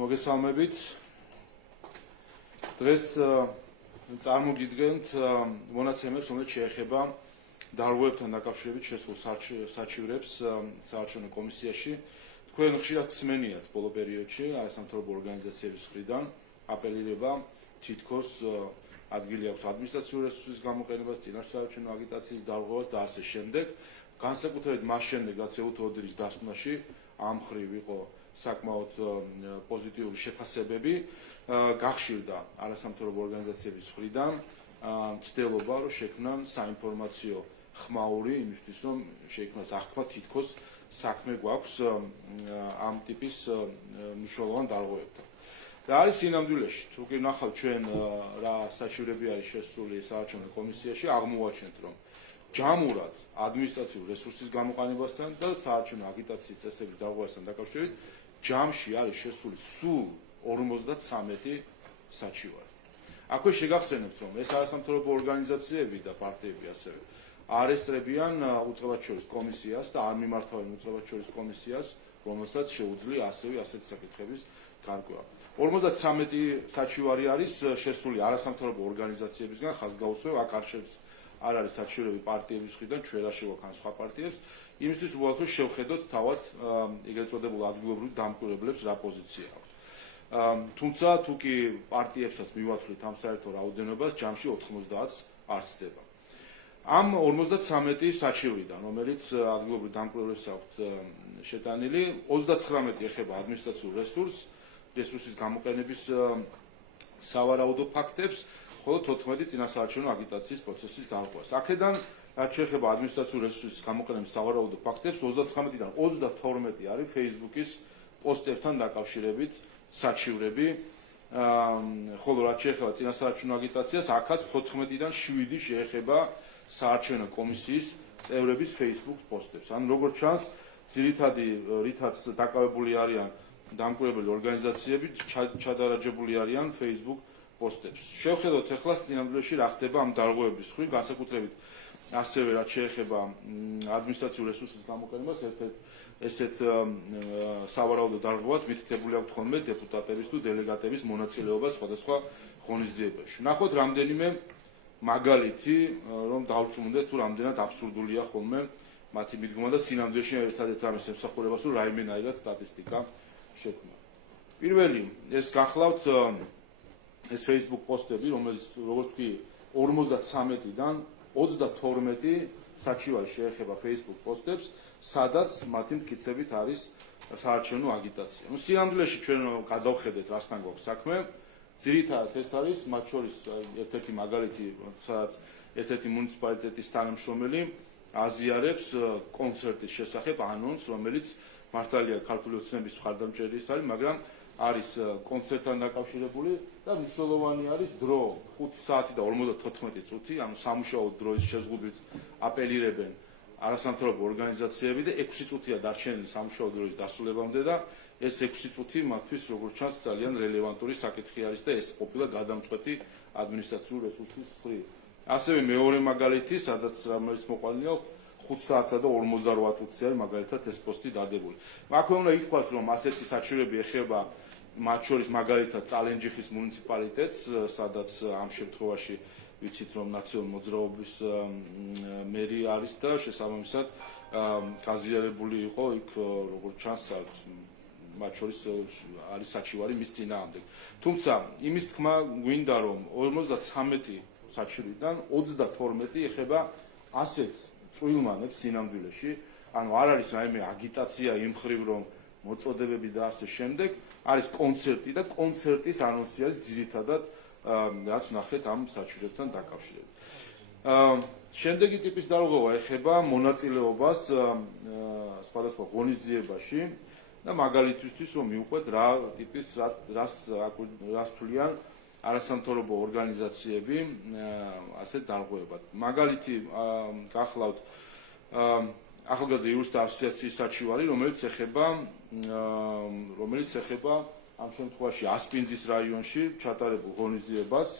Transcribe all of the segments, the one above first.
მოგესალმებით. დღეს წარმოგიდგენთ მონაცემებს, რომელიც შეეხება დარღვევებთან დაკავშირებით შესულ საჩივრებს საარჩევნო კომისიაში. თქვენ ხშირად გსმენიათ ბოლო პერიოდში არასამთავრობო ორგანიზაციების მხრიდან აპელირება თითქოს ადგილი აქვს ადმინისტრაციული რესურსის გამოყენებას, წინასაარჩევნო აგიტაციის დარღვევას და ასე შემდეგ. განსაკუთრებით მას შემდეგ, რაც ეუთოდრის დასმაში ამ მხრივ იყო საკმაოდ პოზიტიური შეფასებები, გახშირდა არასამთავრობო ორგანიზაციების მხრიდან მცდელობა, რომ შექმნან საინფორმაციო ხმაური იმისთვის, რომ შეიქმნას აღქმა თითქოს საქმე გვაქვს ამ ტიპის მნიშვნელოვან დარღვევებთან. და არის სინამდვილეში, თუ კი ვნახავთ ჩვენ რა საჩივრები არის შესული საარჩევნო კომისიაში, აღმოვაჩენთ, რომ ჯამურად ადმინისტრაციული რესურსის გამოყენებასთან და საარჩევნო აგიტაციის წესების დარღვევასთან დაკავშირებით ჯამში არის შესული სულ 53 საჩივარი. აქვე შეგახსენებთ, რომ ეს არასამთავრობო ორგანიზაციები და პარტიები ასევე არესტრებიან უწყებაჩვერის კომისიას და არ მიმართავენ უწყებაჩვერის კომისიას, რომელსაც შეუძლია ასევე ასეთი საკითხების გარკვევა. 53 საჩივარი არის შესული არასამთავრობო ორგანიზაციებისგან, ხაზგაუსვევ, აქ არ არის საჩივრები პარტიების მხრიდან, ჩვენ რა შევაქან სხვა პარტიებს, იმისთვის უბრალოდ რომ შევხედოთ თავად ეგრეთ წოდებულ ადგილობრივ დამკვირვებლებს რა პოზიცია აქვს. თუმცა თუ კი პარტიებსაც მივათვლით ამ საერთო რაოდენობას, ჯამში 90-ს არ ცდება. ამ 53 საჩივრიდან, რომელიც ადგილობრივ დამკვირვებლებს აქვთ შეტანილი, 39 ეხება ადმინისტრაციულ რესურსის გამოყენების სავარაუდო ფაქტებს, ხოლო 14 წინასაარჩევნო აგიტაციის პროცესის დარღვევას. აქედან რაც შეეხება ადმინისტრაციულ რესურსის გამოყენების სავარაუდო ფაქტებს, 39-დან 32 არის Facebook-ის პოსტებთან დაკავშირებით საჩივრები, ხოლო რაც შეეხება წინასაარჩევნო აგიტაციას, აქაც 14-დან 7 შეეხება საარჩევნო კომისიის წევრების Facebook პოსტებს. ან როგორც ჩანს, ძირითადი რითაც დაკავებული არიან დამკვირვებელი ორგანიზაციები, ჩადარაჯებული არიან Facebook პოსტებს. შევხედოთ ახლა სინამდვილეში რა ხდება ამ დარღვევების მხრივ, განსაკუთრებით ასევე რაც შეეხება ადმინისტრაციულ რესურსის გამოყენებას, ესეთ სავარაუდო დარღვევას მითითებული აქვს ხოლმე დეპუტატების თუ დელეგატების მონაწილეობა სხვადასხვა ღონისძიებებში. ნახოთ რამდენიმე მაგალითი, რომ დავწუნდეთ თუ რამდენად აბსურდულია ხოლმე მათი მიდგომა და სინამდვილეში ერთადერთი ამის ემსახურებას, რომ რაიმენაირად სტატისტიკა შექმნა. პირველი, ეს გახლავთ ეს Facebook პოსტები, რომელიც როგორც ვთქვი 53-დან 32 საჩივარი შეეხება Facebook პოსტებს, სადაც მათი მტკიცებით არის საარჩევნო აგიტაცია. სინამდვილეში ჩვენ გადავხედეთ რასთან გვაქვს საქმე. ძირითადად ეს არის მათ შორის ერთ-ერთი მაგალითი, სადაც ერთ-ერთი მუნიციპალიტეტის თანამშრომელი აზიარებს კონცერტის შესახებ ანონსს, რომელიც მართალია ქართული ოცნების მხარდამჭერის არის, მაგრამ არის კონცერტთან დაკავშირებული და მნიშვნელოვანი არის დრო 5 საათი და 54 წუთი, ანუ სამუშაო დროის შეზღუდვით აპელირებენ არასამთავრობო ორგანიზაციები და 6 წუთია დარჩენილი სამუშაო დროის დასრულებამდე და ეს 6 წუთი მათთვის როგორც ჩანს ძალიან რელევანტური საკითხი არის და ეს ყოფილა გადამწყვეტი ადმინისტრაციული რესურსის მხრივ. ასევე მეორე მაგალითი, სადაც რომელიც მოყოლია 5 საათსა და 58 წუთი არის მაგალითად ეს პოსტი დადებული. აქვე უნდა ითქვას, რომ ასეთი საჩივრები ეხება მათ შორის მაგალითად წალენჯიხის მუნიციპალიტეტს, სადაც ამ შემთხვევაში ვიცით, რომ ნაციონალური მოძრაობის მერი არის და შესაბამისად გაზიარებული იყო იქ როგორც ჩანს მათ შორის არის საჩივარი მის წინააღმდეგ. თუმცა იმის თქმა გვინდა, რომ 53 საჩივრიდან 32 ეხება ასეთ წვრილმანებს სინამდვილეში, ანუ არ არის რაიმე აგიტაცია იმ მხრივ, რომ მოწოდებები და ასე შემდეგ, არის კონცერტი და კონცერტის ანონსი არის ძირითადად რაც ნახეთ ამ საჩივრებთან დაკავშირებით. შემდეგი ტიპის დარღვევა ეხება მონაწილეობას სხვადასხვა ღონისძიებაში და მაგალითისთვის რომ მივყვეთ რა ტიპის რას თვლიან არასამთავრობო ორგანიზაციები ასეთ დარღვევებად. მაგალითი გახლავთ ახალგაზრდა იურისტთა ასოციაციის საჩივარი, რომელიც ეხება ამ შემთხვევაში ასპინძის რაიონში ჩატარებულ ღონისძიებას,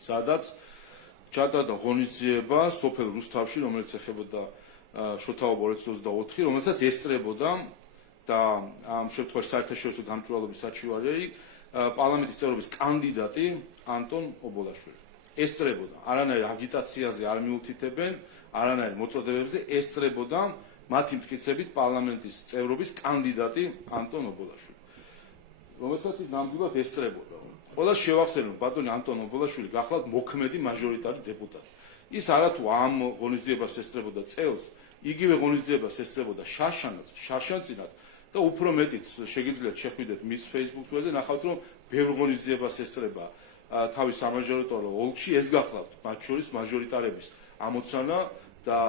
სადაც ჩატარდა ღონისძიება სოფელ რუსთავში, რომელიც ეხებოდა შოთაობა 224, რომელსაც ესწრებოდა და ამ შემთხვევაში საერთაშორისო გამჭვირვალობის საჩივარი პარლამენტის წევრობის კანდიდატი ანტონ ობოლაშვილი. ესწრებოდა არანაირ აგიტაციაზე არ მიუთითებენ, არანაირ მოწოდებებზე ესწრებოდა მათი მტკიცებით პარლამენტის წევრობის კანდიდატი ანტონ ობოლაშვილი, რომელსაც ის ნამდვილად ესწრებოდა. ყველას შევახსენებ, ბატონი ანტონ ობოლაშვილი გახლავთ მოქმედი მაჟორიტარი დეპუტატი. ის არათუ ამ ღონისძიებას ესწრებოდა წელს, იგივე ღონისძიებას ესწრებოდა შარშანწინად და უფრო მეტიც შეგიძლიათ შეხვიდეთ მის Facebook ველზე, ნახავთ რომ ბევრ ღონისძიებას ესწრება თავის სამაჟორიტარო ოლქში, ეს გახლავთ მათ შორის მაჟორიტარების ამოცანა და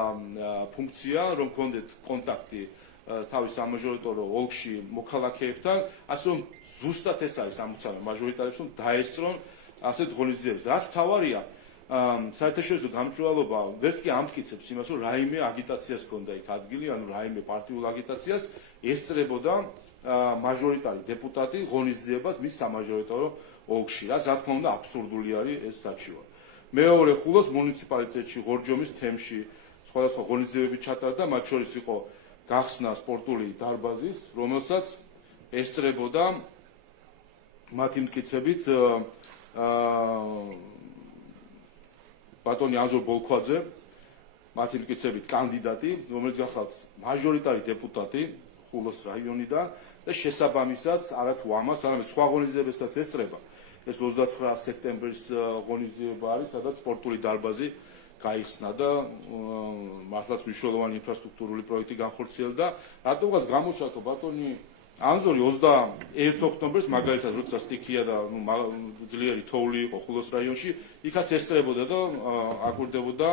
ფუნქცია, რომ გქონდეთ კონტაქტი თავის სამაჟორიტარო ოლქში მოქალაქეებთან, ასე რომ ზუსტად ეს არის ამოცანა მაჟორიტარებს, რომ დაესწრონ ასეთ ღონისძიებებს. რაც მთავარია, საერთაშორისო გამჭვირვალობა ვერც კი ამტკიცებს იმას, რომ რაიმე აგიტაციას ჰქონდა იქ ადგილი, ანუ რაიმე პარტიულ აგიტაციას ესწრებოდა მაჟორიტარი დეპუტატი ღონისძიებას მის სამაჟორიტარო ოლქში. რაც რა თქმა უნდა აბსურდული არის ეს საჩივარი. მეორე ხულოს მუნიციპალიტეტში ღორჯომის თემში სხვადასხვა ღონისძიებები ჩატარდა, მათ შორის იყო გახსნა სპორტული დარბაზის, რომელსაც ესწრებოდა მათი მტკიცებით ბატონი აზურ ბოლქვაძე, მათი მტკიცებით კანდიდატი, რომელიც გახლავთ მაჟორიტარი დეპუტატი ხულოს რაიონიდან და შესაბამისად არათუ ამას, არამედ სხვა ღონისძიებასაც ესწრება. ეს 29 სექტემბრის ღონისძიება არის, სადაც სპორტული დარბაზი გაიხსნა და მართლაც მნიშვნელოვანი ინფრასტრუქტურული პროექტი განხორციელდა. რატომღაც გამოშატო ბატონი ანზორი 21 ოქტომბერს მაგალითად როცა სტიქია და ძლიერი თოვლი იყო ხულოს რაიონში, იქაც ესწრებოდა და აკვირდებოდა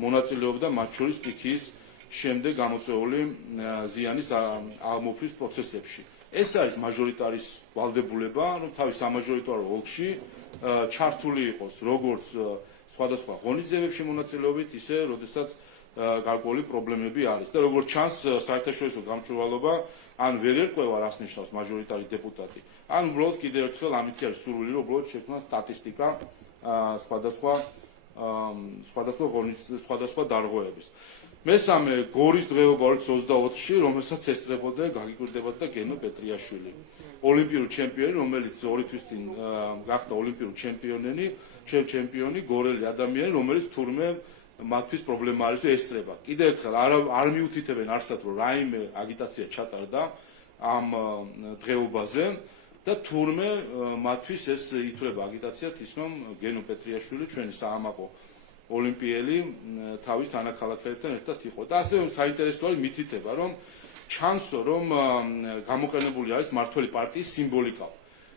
მონაწილეობდა მათ შორის სტიქიის შემდეგ გამოწვეული ზიანის აღმოფხვის პროცესებში. ეს არის მაჟორიტარის ვალდებულება, რომ თავის სამაჟორიტარო ოლქში ჩართული იყოს როგორც სხვადასხვა ღონისძიებებში მონაწილეობით, ისე როდესაც გარკვეული პრობლემები არის. და როგორც ჩანს, საერთაშორისო გამჭვირვალობა ან ვერ ერკვევა რას ნიშნავს მაჟორიტარი დეპუტატი, ან უბრალოდ კიდევ ერთხელ ამითი არის სურვილი, რომ უბრალოდ შექმნა სტატისტიკა სხვადასხვა დარღვევების. მესამე გორის დღეობა 2024-ში, რომელსაც ესწრებოდა გაგიკვირდებათ და გენო პეტრიაშვილი, ოლიმპიური ჩემპიონი, რომელიც 2 თვის წინ გახდა ოლიმპიური ჩემპიონი, გორელი ადამიანი, რომელიც თურმე მათთვის პრობლემა არის, რომ ესწრება. კიდევ ერთხელ არ მიუთითებენ არსად, რომ რაიმე აგიტაცია ჩატარდა ამ დღეობაზე და თურმე მათთვის ეს ითვლება აგიტაციად ის, რომ გენო პეტრიაშვილი ჩვენი საამაყო ოლიმპიელი თავის თანაქალაქეებთან ერთად იყო. და ასე საინტერესო არის მითითება, რომ ჩანსო, რომ გამოყენებული არის მართველი პარტიის სიმბოლიკა.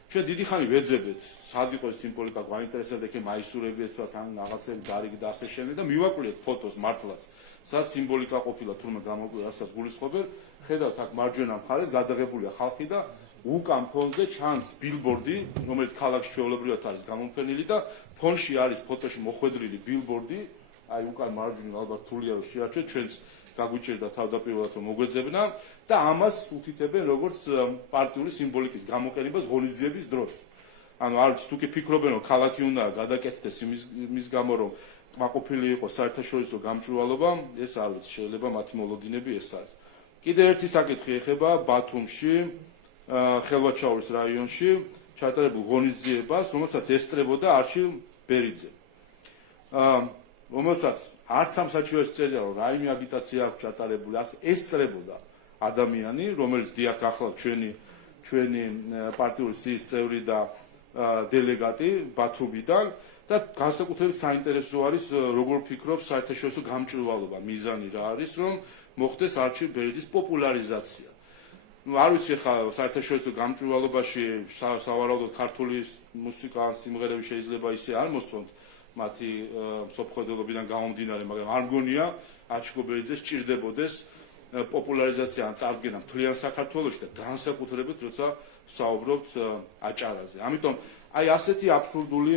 ჩვენ დიდი ხანი ვეძებთ, სად იყო ეს სიმბოლიკა, გვაინტერესებდა იქ მაისურებიეთ, თან რაღაცები დარიგი და ასე შემდეგ და მივაკვლიეთ ფოტოს მართლაც, სად სიმბოლიკა ყოფილა თურმე გამოკვირდა, რასაც გულისხმობენ, ხედავთ აქ მარჯვენა მხარეს გადაღებულია ხალხი და უკან ფონზე ჩანს ბილბორდი, რომელიც ქალაქში ჩვეულებრივად არის გამოფენილი და ფონში არის ფოტოში მოხვედრილი ბილბორდი, აი უკან მარჯვნივ ალბათ თულია რომ შეარჩეთ, ჩვენს გაგვიჭირდა თავდაპირველად რომ მოგვეძებნა და ამას უთითებენ როგორც პარტიული სიმბოლიკის გამოყენებას ღონისძიების დროს. ანუ არც თუ კი ფიქრობენ რომ ქალაქი უნდა გადაკეთდეს იმის გამო რომ კმაყოფილი იყოს საერთაშორისო გამჭვირვალობა, ეს არ ვიცი, შეიძლება მათი მოლოდინები ეს არის. კიდევ ერთი საკითხი ეხება ბათუმში, ხელვაჩაურის რაიონში ჩატარებულ ღონისძიებას, რომელსაც ესწრებოდა არჩილ ბერიძე. რომელსაც არც ამ საჩივარს წერია, რომ რაიმე აგიტაცია აქვს ჩატარებული, ესწრებოდა ადამიანი, რომელიც დიახ გახლავთ ჩვენი პარტიული სიის წევრი და დელეგატი ბათუმიდან და განსაკუთრებით საინტერესო არის, როგორ ფიქრობს საერთაშორისო გამჭვირვალობა, მიზანი რა არის, რომ მოხდეს არჩილ ბერიძის პოპულარიზაცია. არ ვიცი ხა საერთაშორისო გამჭვირვალობაში სავარაუდოდ ქართული მუსიკა, სიმღერები შეიძლება ისე არ მოსწონთ მათი მსოფლმხედველობიდან გამომდინარე, მაგრამ არ მგონია აჩიკო ბერიძეს სჭირდებოდეს პოპულარიზაცია ან წარდგენა მთლიან საქართველოში და განსაკუთრებით როცა საუბრობთ აჭარაზე. ამიტომ აი ასეთი აბსურდული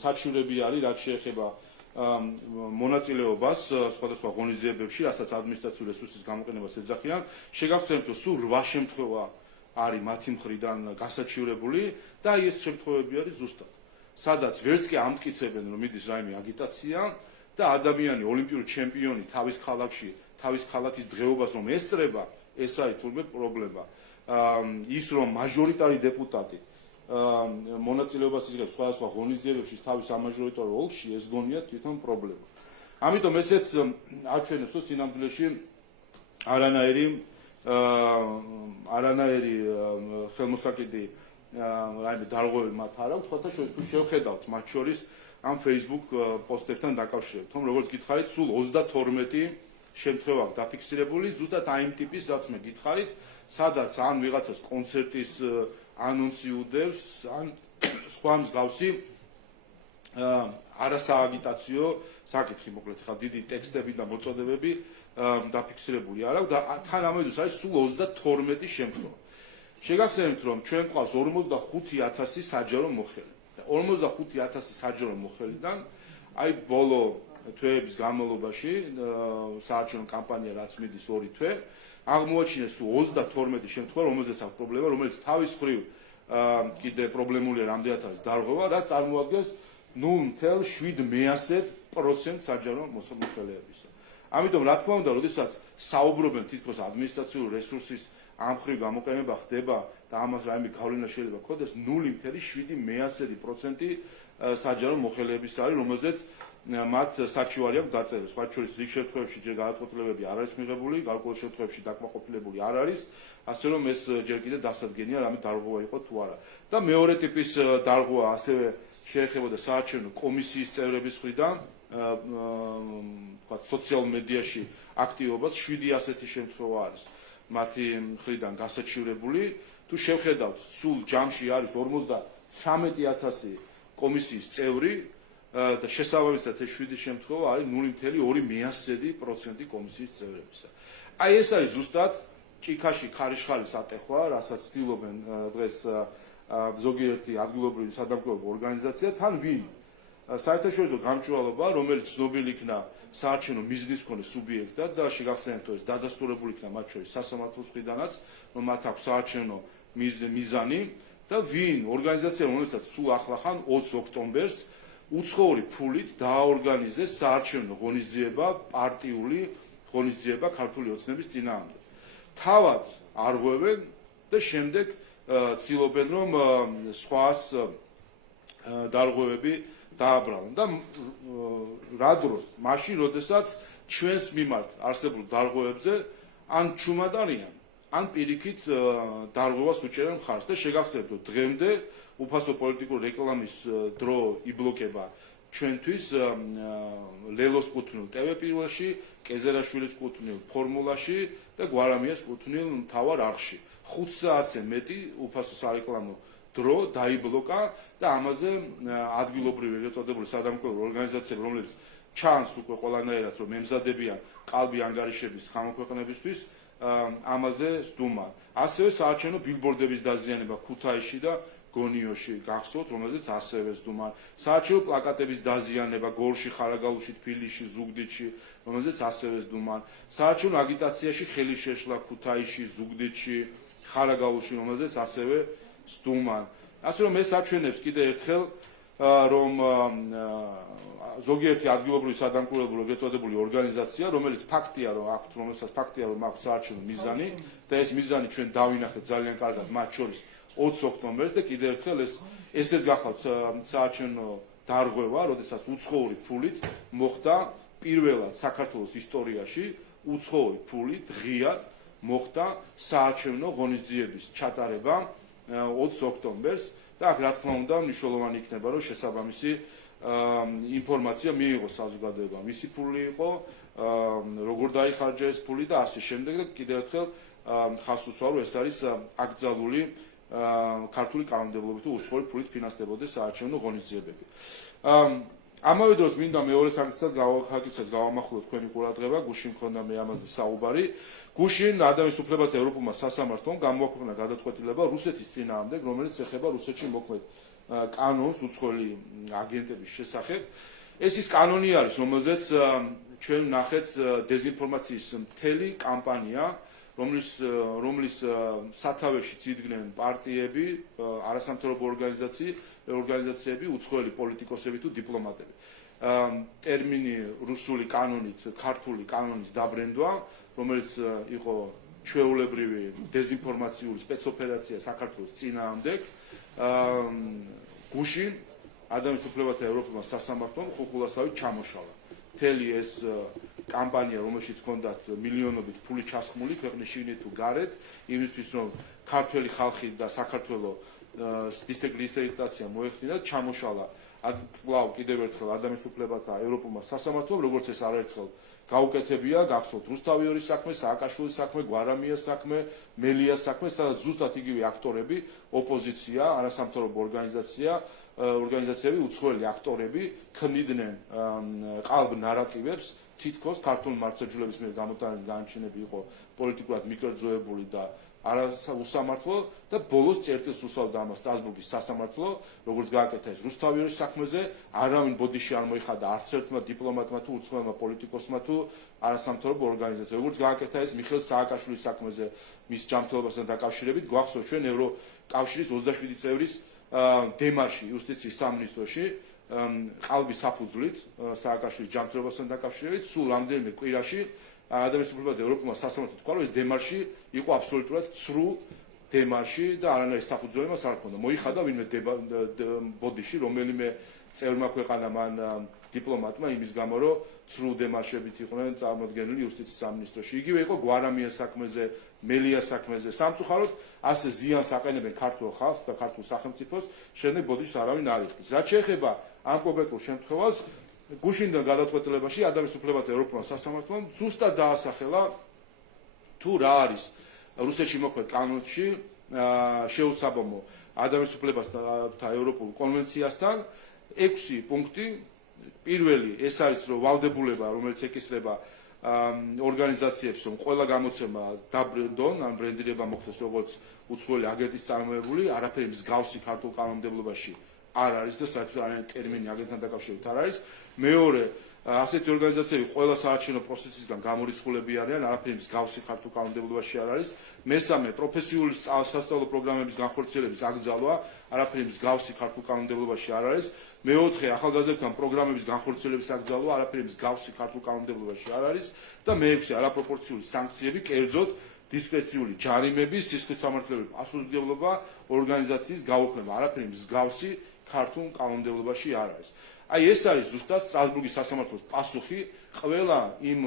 საჩივრები არის, რაც შეეხება მონაწილეობას სხვადასხვა ღონისძიებებში, რასაც ადმინისტრაციული რესურსის გამოყენებას ეძახიან. შეგახსენებთ, რომ სულ 8 შემთხვევა არის მათი მხრიდან გასაჩივრებული და ეს შემთხვევები არის ზუსტად, სადაც ვერც კი ამტკიცებენ, რომ მიდის რაიმე აგიტაცია და ადამიანი ოლიმპიური ჩემპიონი თავის ქალაქში თავის ქალაქის დღეობას რომ ესწრება, ეს არის თურმე პრობლემა. ის რომ მაჟორიტარი დეპუტატი მონაწილეობას იღებს სხვადასხვა ღონისძიებებში თავის ამაჟორიტარო ოლქში, ეს გონია თვითონ პრობლემა. ამიტომ ესეც აჩვენებს, რომ სინამდვილეში არანაირი ხელმოსაკიდი დარღვევი მათ არ აქვს, სხვათა შორის თუ შევხედავთ მათ შორის ამ Facebook პოსტებთან დაკავშირებით, რომ როგორც გითხარით, სულ 32 შემთხვევა დაფიქსირებული, ზუსტად აი იმ ტიპის, რაც მე გითხარით, სადაც ან ვიღაცას კონცერტის ანონსი უდევს, ან სხვა მსგავსი არასააგიტაციო საკითხი, მოკლედ ხა დიდი ტექსტები და მოწოდებები დაფიქსირებული არ აქვს და თან ამავდროულად არის სულ 32 შემთხვევა. შეგახსენებთ, რომ ჩვენ გვყავს 45,000 საჯარო მოხელი. 45,000 საჯარო მოხელიდან აი ბოლო თვეების განმავლობაში საარჩევნო კამპანია რაც მიდის 2 თვე, აღმოაჩინეს 32 შემთხვევა, რომელზეც აქვს პრობლემა, რომელიც თავის მხრივ კიდე პრობლემულია რამდენად არის დარღვევა, რაც წარმოადგენს 0.7% საჯარო მოხელეებისა. ამიტომ რა თქმა უნდა, როდესაც საუბრობენ თითქოს ადმინისტრაციული რესურსის ამ მხრივ გამოყენება ხდება და ამას რაიმე გავლენა შეიძლება ჰქონდეს 0.7% საჯარო მოხელეების არის, რომელზეც მათ საჩივარი აქვს დაწერილი. სხვა შორის რიგ შემთხვევებში ჯერ გადაწყვეტილებები არ არის მიღებული, გარკვეულ შემთხვევებში დაკმაყოფილებული არ არის, ასე რომ ეს ჯერ კიდევ დასადგენია რამე დარღვევა იყო თუ არა. და მეორე ტიპის დარღვევა ასევე შეეხებოდა საარჩევნო კომისიის წევრების მხრიდან, ვთქვათ, სოციალურ მედიაში აქტივობას, 7 ასეთი შემთხვევა არის მათი მხრიდან გასაჩივრებული. თუ შევხედავთ, სულ ჯამში არის 53,000 კომისიის წევრი და შესაბამისად ეს 7 შემთხვევა არის 0.2% კომისიის წევრებისა. აი ეს არის ზუსტად ჭიქაში ქარიშხალის ატეხვა, რასაც ცდილობენ დღეს ზოგიერთი ადგილობრივი სადამკვირვებლო ორგანიზაცია, თან ვინ საერთაშორისო გამჭვირვალობა, რომელიც ცნობილი იქნა საარჩევნო მიზნის მქონე სუბიექტად და შეგახსენებთ, ეს დადასტურებული იქნა მათ შორის სასამართლოს მხრიდანაც, რომ მათ აქვს საარჩევნო მიზანი და ვინ ორგანიზაცია, რომელსაც სულ ახლახან 20 ოქტომბერს უცხოური ფულით დააორგანიზეს საარჩევნო ღონისძიება, პარტიული ღონისძიება ქართული ოცნების წინააღმდეგ. თავად არღვევენ და შემდეგ ცდილობენ, რომ სხვას დარღვევები დააბრალონ და რა დროს? მაშინ, როდესაც ჩვენს მიმართ არსებულ დარღვევებზე ან ჩუმად არიან, ან პირიქით დარღვევას უჭერენ მხარს და შეგახსენებთ, რომ დღემდე უფასო პოლიტიკური რეკლამის დრო იბლოკება ჩვენთვის ლელოს კუთვნილ TV პირველში, კეზერაშვილის კუთვნილ ფორმულაში და გვარამიას კუთვნილ მთავარ არხში. 5 საათზე მეტი უფასო სარეკლამო დრო დაიბლოკა და ამაზე ადგილობრივი ეგრეთ წოდებული სადამკვირვებლო ორგანიზაციები, რომლებიც ჩანს უკვე ყველანაირად, რომ ემზადებიან ყალბი ანგარიშების გამოქვეყნებისთვის, ამაზე სდუმან. ასევე საარჩევნო ბილბორდების დაზიანება ქუთაისში და გონიოში გახსოვთ, რომელზეც ასევე სდუმან. საარჩევნო პლაკატების დაზიანება გორში, ხარაგაულში, თბილისში, ზუგდიდში, რომელზეც ასევე სდუმან. საარჩევნო აგიტაციაში ხელი შეშლა ქუთაისში, ზუგდიდში, ხარაგაულში, რომელზეც ასევე სდუმან. ასე რომ ეს აჩვენებს კიდევ ერთხელ, რომ ზოგიერთი ადგილობრივი სადამკვირვებლო ეგრეთ წოდებული ორგანიზაცია, რომელიც ფაქტია, რომ აქვს, რომელსაც ფაქტია, რომ აქვს საარჩევნო მიზანი და ეს მიზანი ჩვენ დავინახეთ ძალიან კარგად მათ შორის 20 ოქტომბერს და კიდევ ერთხელ ესეც გახავთ საარჩევნო დარღვევა, როდესაც უცხოური ფულით მოხდა პირველად საქართველოს ისტორიაში უცხოური ფულით ღიად მოხდა საარჩევნო ღონისძიების ჩატარება 20 ოქტომბერს და აქ რა თქმა უნდა მნიშვნელოვანი იქნება, რომ შესაბამისი ინფორმაცია მიიღოს საზოგადოებამ. მისი ფული იყო, როგორ დაიხარჯა ეს ფული და ასე შემდეგ და კიდევ ერთხელ ხაზს უსვამ, რომ ეს არის აკრძალული ქართული კანონმდებლობით თუ უცხოური ფულით ფინანსდებოდეს საარჩევნო ღონისძიებები. ამავე დროს მინდა მეორე საკითხსაც გავამახვილოთ თქვენი ყურადღება, გუშინ მქონდა მე ამაზე საუბარი. გუშინ ადამიანის უფლებათა ევროპულმა სასამართლომ გამოაქვეყნა გადაწყვეტილება რუსეთის წინააღმდეგ, რომელიც ეხება რუსეთში მოქმედ კანონს უცხოელი აგენტების შესახებ. ეს ის კანონი არის, რომელზეც ჩვენ ვნახეთ დეზინფორმაციის მთელი კამპანია, რომლის სათავეში წიდგნენ პარტიები, არასამთავრობო ორგანიზაციები, უცხოელი პოლიტიკოსები თუ დიპლომატები. ტერმინი რუსული კანონით, ქართული კანონის დაბრენდვა, რომელიც იყო ჩვეულებრივი დეზინფორმაციული სპეცოპერაცია საქართველოს წინააღმდეგ, გუშინ ადამიანის უფლებათა ევროპულმა სასამართლომ ხუხულასავით ჩამოშალა. მთელი ეს კამპანია, რომელშიც ჰქონდათ მილიონობით ფული ჩასხმული ქვეყნის შიგნით თუ გარეთ, იმისთვის რომ ქართველი ხალხი და საქართველოს დისკრედიტაცია მოეხდინათ, ჩამოშალა კვლავ კიდევ ერთხელ ადამიანის უფლებათა ევროპულმა სასამართლომ, როგორც ეს არაერთხელ გაუკეთებია, გახსოვთ რუსთავიორის საქმე, სააკაშვილის საქმე, გვარამიას საქმე, მელიას საქმე, სადაც ზუსტად იგივე აქტორები, ოპოზიცია, არასამთავრობო ორგანიზაციები, უცხოელი აქტორები ქმნიდნენ ყალბ ნარატივებს, თითქოს ქართული მართლმსაჯულების მიერ გამოტანილი განაჩენები იყო პოლიტიკურად მიკერძოებული და არასამართლო და ბოლოს წერტილს უსვამდა ამას სტრასბურგის სასამართლო, როგორც გააკეთა ეს რუსთავიორის საქმეზე, არავინ ბოდიში არ მოიხადა არც ერთმა დიპლომატმა თუ უცხოელმა პოლიტიკოსმა თუ არასამთავრობო ორგანიზაციამ, როგორც გააკეთა ეს მიხეილ სააკაშვილის საქმეზე მის ჯანმრთელობასთან დაკავშირებით, გვახსოვთ ჩვენ ევროკავშირის 27 წევრის დემარში იუსტიციის სამინისტროში ყალბის საფუძვლით სააკაშვილის ჯანმრთელობასთან დაკავშირებით, სულ რამდენიმე კვირაში ადამიანის უფლებათა ევროპულმა სასამართლომ თქვა, რომ ეს დემარში იყო აბსოლუტურად ცრუ დემარში და არანაირი საფუძველი მას არ ჰქონდა. მოიხადა ვინმე ბოდიში, რომელიმე წევრმა ქვეყანამ ან დიპლომატმა იმის გამო, რომ ცრუ დემარშებით იყვნენ წარმოდგენილი იუსტიციის სამინისტროში. იგივე იყო გვარამიას საქმეზე, მელიას საქმეზე. სამწუხაროდ ასე ზიანს აყენებენ ქართულ ხალხს და ქართულ სახელმწიფოს, შემდეგ ბოდიშს არავინ არ იხდის. რაც შეეხება ამ კონკრეტულ შემთხვევას, გუშინდან გადაწყვეტილებაში ადამიანის უფლებათა ევროპულმა სასამართლომ ზუსტად დაასახელა თუ რა არის რუსეთში მოქმედ კანონში შეუსაბამო ადამიანის უფლებათა ევროპულ კონვენციასთან 6 პუნქტი. პირველი ეს არის, რომ ვალდებულება, რომელიც ეკისრება ორგანიზაციებს, რომ ყველა გამოცემა დაბრენდონ, ან ბრენდირება მოხდეს როგორც უცხოელი აგენტის წარმოებული, არაფერი მსგავსი ქართულ კანონმდებლობაში არ არის და საერთოდ არანაირი ტერმინი აგენტთან დაკავშირებით არ არის. მეორე, ასეთი ორგანიზაციები ყველა საარჩევნო პროცესისგან გამორიცხულები არიან, არაფერი მსგავსი ქართულ კანონმდებლობაში არ არის. მესამე, პროფესიული სასწავლო პროგრამების განხორციელების აკრძალვა, არაფერი მსგავსი ქართულ კანონმდებლობაში არ არის. მეოთხე, ახალგაზრდებთან პროგრამების განხორციელების აკრძალვა, არაფერი მსგავსი ქართულ კანონმდებლობაში არ არის და მეექვსე, არაპროპორციული სანქციები, კერძოდ დისკრეციული ჯარიმების, სისხლის სამართლებრივი პასუხისმგებლობა, ორგანიზაციის გაუქმება, არაფერი მსგავსი ქართულ კანონმდებლობაში არ არის. აი ეს არის ზუსტად სტრასბურგის სასამართლოს პასუხი ყველა იმ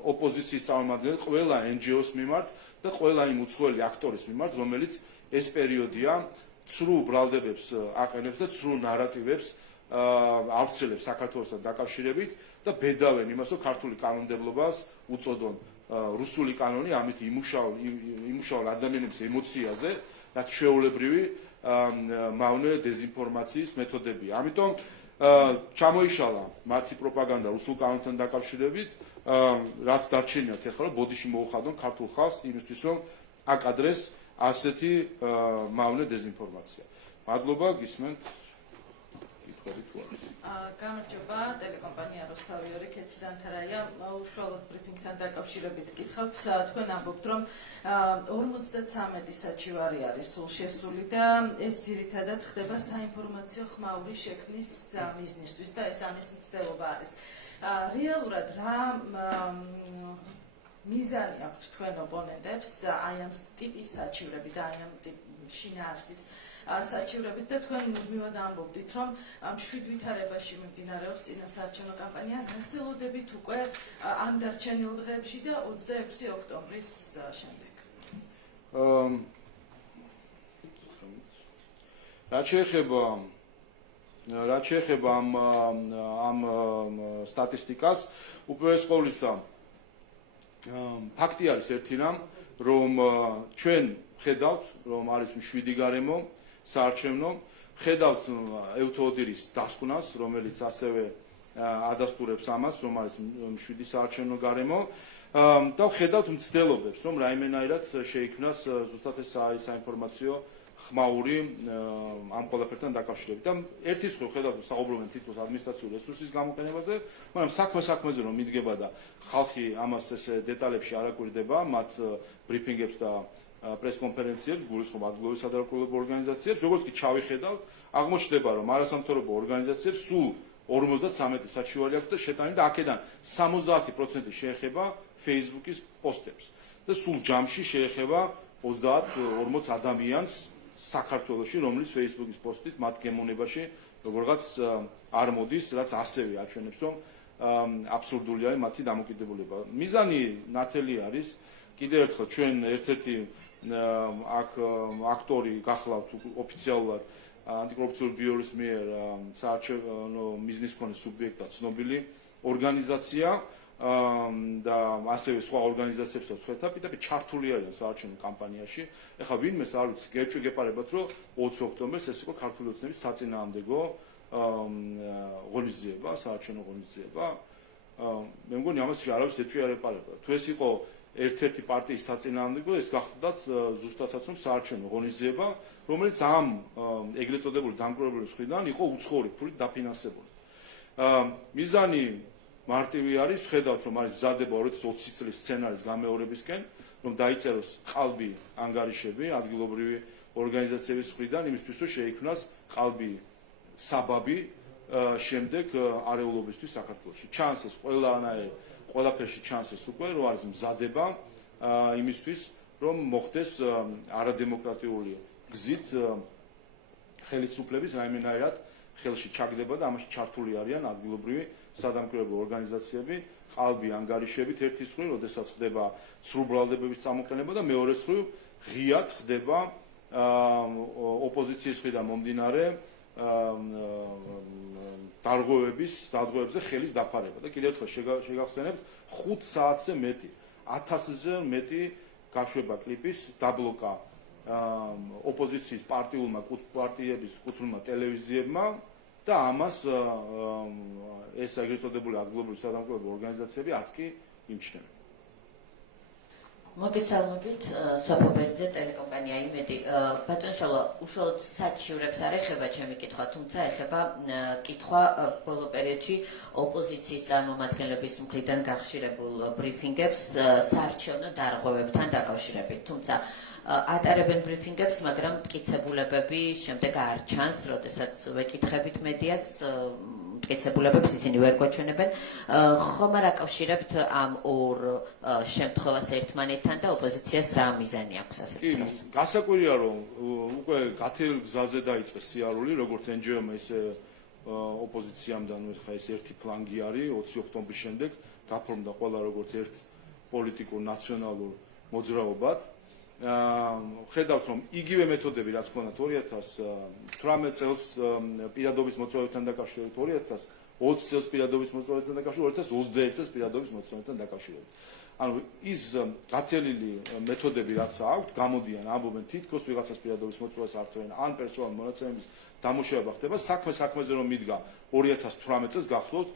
ოპოზიციის წარმომადგენელს, ყველა NGO-ს მიმართ და ყველა იმ უცხოელი აქტორის მიმართ, რომელიც ეს პერიოდია ცრუ ბრალდებებს აყენებს და ცრუ ნარატივებს ავრცელებს საქართველოსთან დაკავშირებით და ბედავენ იმას, რომ ქართული კანონმდებლობას უწოდონ რუსული კანონი, ამით იმუშავალ ადამიანების ემოციაზე, რაც ჩვეულებრივი მავნე დეზინფორმაციის მეთოდებია. ამიტომ ჩამოიშალა მათი პროპაგანდა რუსულ კანონთან დაკავშირებით, რაც დარჩენიათ ახლა, რომ ბოდიში მოუხადონ ქართულ ხალხს იმისთვის, რომ აკადრეს ასეთი მავნე დეზინფორმაცია. მადლობა, გისმენთ. კითხვები თუ არის? გამარჯობა, ტელეკომპანია რუსთავიორი ქეთის ანთარაია. უშუალოდ ბრიფინგთან დაკავშირებით გითხავთ. თქვენ ამბობთ, რომ 53 საჩივარი არის სულ შესული და ეს ძირითადად ხდება საინფორმაციო ხმაური შექმნის მიზნისთვის და ეს ამის მცდელობა არის. რეალურად რა მიზანი აქვს თქვენ ოპონენტებს აი ამ ტიპის საჩივრები და აი ამ შინაარსის საჩივრებით და თქვენ მუდმივად ამბობდით, რომ ამ 7 ვითარებაში მიმდინარეობს წინასაარჩევნო კამპანია, გასელოდებით უკვე ამ დარჩენილ დღეებში და 26 ოქტომბრის შემდეგ. რაც შეეხება ამ სტატისტიკას, უპირველეს ყოვლისა ფაქტი არის ერთი რამ, რომ ჩვენ ხედავთ, რომ არის 7 გარემო საარჩევნო, ხედავთ ევთოოდირის დასკვნას, რომელიც ასევე ადასტურებს ამას, რომ არის 7 საარჩევნო გარემო და ხედავთ მცდელობებს, რომ რაიმენაირად შეიქმნას ზუსტად ეს საინფორმაციო ხმაური ამ ყველაფერთან დაკავშირებით. და ერთის მხრივ ხედავთ საუბრობენ თითქოს ადმინისტრაციული რესურსის გამოყენებაზე, მაგრამ საქმეზე რომ მიდგება და ხალხი ამას ესე დეტალებში არ აკვირდება, მათ ბრიფინგებს და პრესკონფერენციებს, გულისხმობ ადგილობრივ სადარკვევებულ ორგანიზაციებს, როგორც კი ჩავიხედავთ, აღმოჩნდება, რომ არასამთავრობო ორგანიზაციებს სულ 53 საჩივარი აქვს და შეტანილი და აქედან 70% შეეხება Facebook-ის პოსტებს და სულ ჯამში შეეხება 30-40 ადამიანს საქართველოში, რომლის Facebook-ის პოსტით მათ გემოვნებაში როგორღაც არ მოდის, რაც ასევე აჩვენებს, რომ აბსურდული არის მათი დამოკიდებულება. მიზანი ნათელი არის, კიდევ ერთხელ ჩვენ ერთ-ერთი აქ აქტორი გახლავთ ოფიციალურად ანტიკორუფციული ბიურის მიერ საარჩევნო მიზნის მქონე სუბიექტად ცნობილი ორგანიზაცია და ასევე სხვა ორგანიზაციებსაც ხვდეთ და პირდაპირ ჩართული არიან საარჩევნო კამპანიაში. ეხლა ვინმეს არ ვიცი, გეპარებათ, რომ 20 ოქტომბერს ეს იყო ქართული ოცნების საწინააღმდეგო ღონისძიება, საარჩევნო ღონისძიება. მე მგონი ამას არავის ეჭვი არ ეპარება. თუ ეს იყო ერთ-ერთი პარტიის საწინააღმდეგო, ეს გახდათ ზუსტადაც რომ საარჩევნო ღონისძიება, რომელიც ამ ეგრეთ წოდებული დამკვირვებლების მხრიდან იყო უცხოური ფულით დაფინანსებული. მიზანი მარტივი არის, ხედავთ რომ არის მზადება 2020 წლის სცენარის გამეორებისკენ, რომ დაიწეროს ყალბი ანგარიშები ადგილობრივი ორგანიზაციების მხრიდან იმისთვის, რომ შეიქმნას ყალბი საბაბი შემდეგ არეულობისთვის საქართველოში. ჩანს ეს ყველაფერში ჩანს ეს უკვე, რომ არის მზადება იმისთვის, რომ მოხდეს არადემოკრატიული გზით ხელისუფლების რაიმენაირად ხელში ჩაგდება და ამაში ჩართული არიან ადგილობრივი სადამკვირვებლო ორგანიზაციები, ყალბი ანგარიშებით ერთის მხრივ, როდესაც ხდება ცრუბრალდებების წამოყენება და მეორეს მხრივ ღიად ხდება ოპოზიციის მხრიდან მომდინარე დარღვევებზე ხელის დაფარება და კიდევ ერთხელ შეგახსენებთ 5 საათზე მეტი, 1000-ზე მეტი გაშვება კლიპის დაბლოკა ოპოზიციის პარტიების კუთვნილმა ტელევიზიებმა და ამას ეს ეგრეთ წოდებული ადგილობრივი სადამკვირვებლო ორგანიზაციები არც კი იმჩნევენ. მოგესალმებით, სოფო ბერძე, ტელეკომპანია იმედი. ბატონ შალვა, უშუალოდ საჩივრებს არ ეხება ჩემი კითხვა, თუმცა ეხება კითხვა ბოლო პერიოდში ოპოზიციის წარმომადგენლების მხრიდან გახშირებულ ბრიფინგებს საარჩევნო დარღვევებთან დაკავშირებით. თუმცა ატარებენ ბრიფინგებს, მაგრამ მტკიცებულებები შემდეგ არ ჩანს, როდესაც ვეკითხებით მედიას, მტკიცებულებებს ისინი ვერ გვაჩვენებენ. ხომ არ აკავშირებთ ამ ორ შემთხვევას ერთმანეთთან და ოპოზიციას რა მიზანი აქვს ასეთ დროს? გასაკვირია, რომ უკვე გათელ გზაზე დაიწყეს სიარული, როგორც NGO-მა, ისე ოპოზიციამდან, ხა ეს ერთი ფლანგი არის 20 ოქტომბრის შემდეგ გაფორმდა ყველა როგორც ერთ პოლიტიკურ ნაციონალურ მოძრაობად. ხედავთ, რომ იგივე მეთოდები, რაც ქონდათ 2018 წელს პირადობის მოწვევებთან დაკავშირებით, 2020 წელს პირადობის მოწვევებთან დაკავშირებით, 2021 წელს პირადობის მოწვევებთან დაკავშირებით. ანუ ის გათელილი მეთოდები, რაც აქვთ, გამოდიან, ამბობენ თითქოს ვიღაცას პირადობის მოწვევას ართვენ, ან პერსონალ მონაცემების დამუშავება ხდება, საქმეზე რომ მიდგა 2018 წელს გახლავთ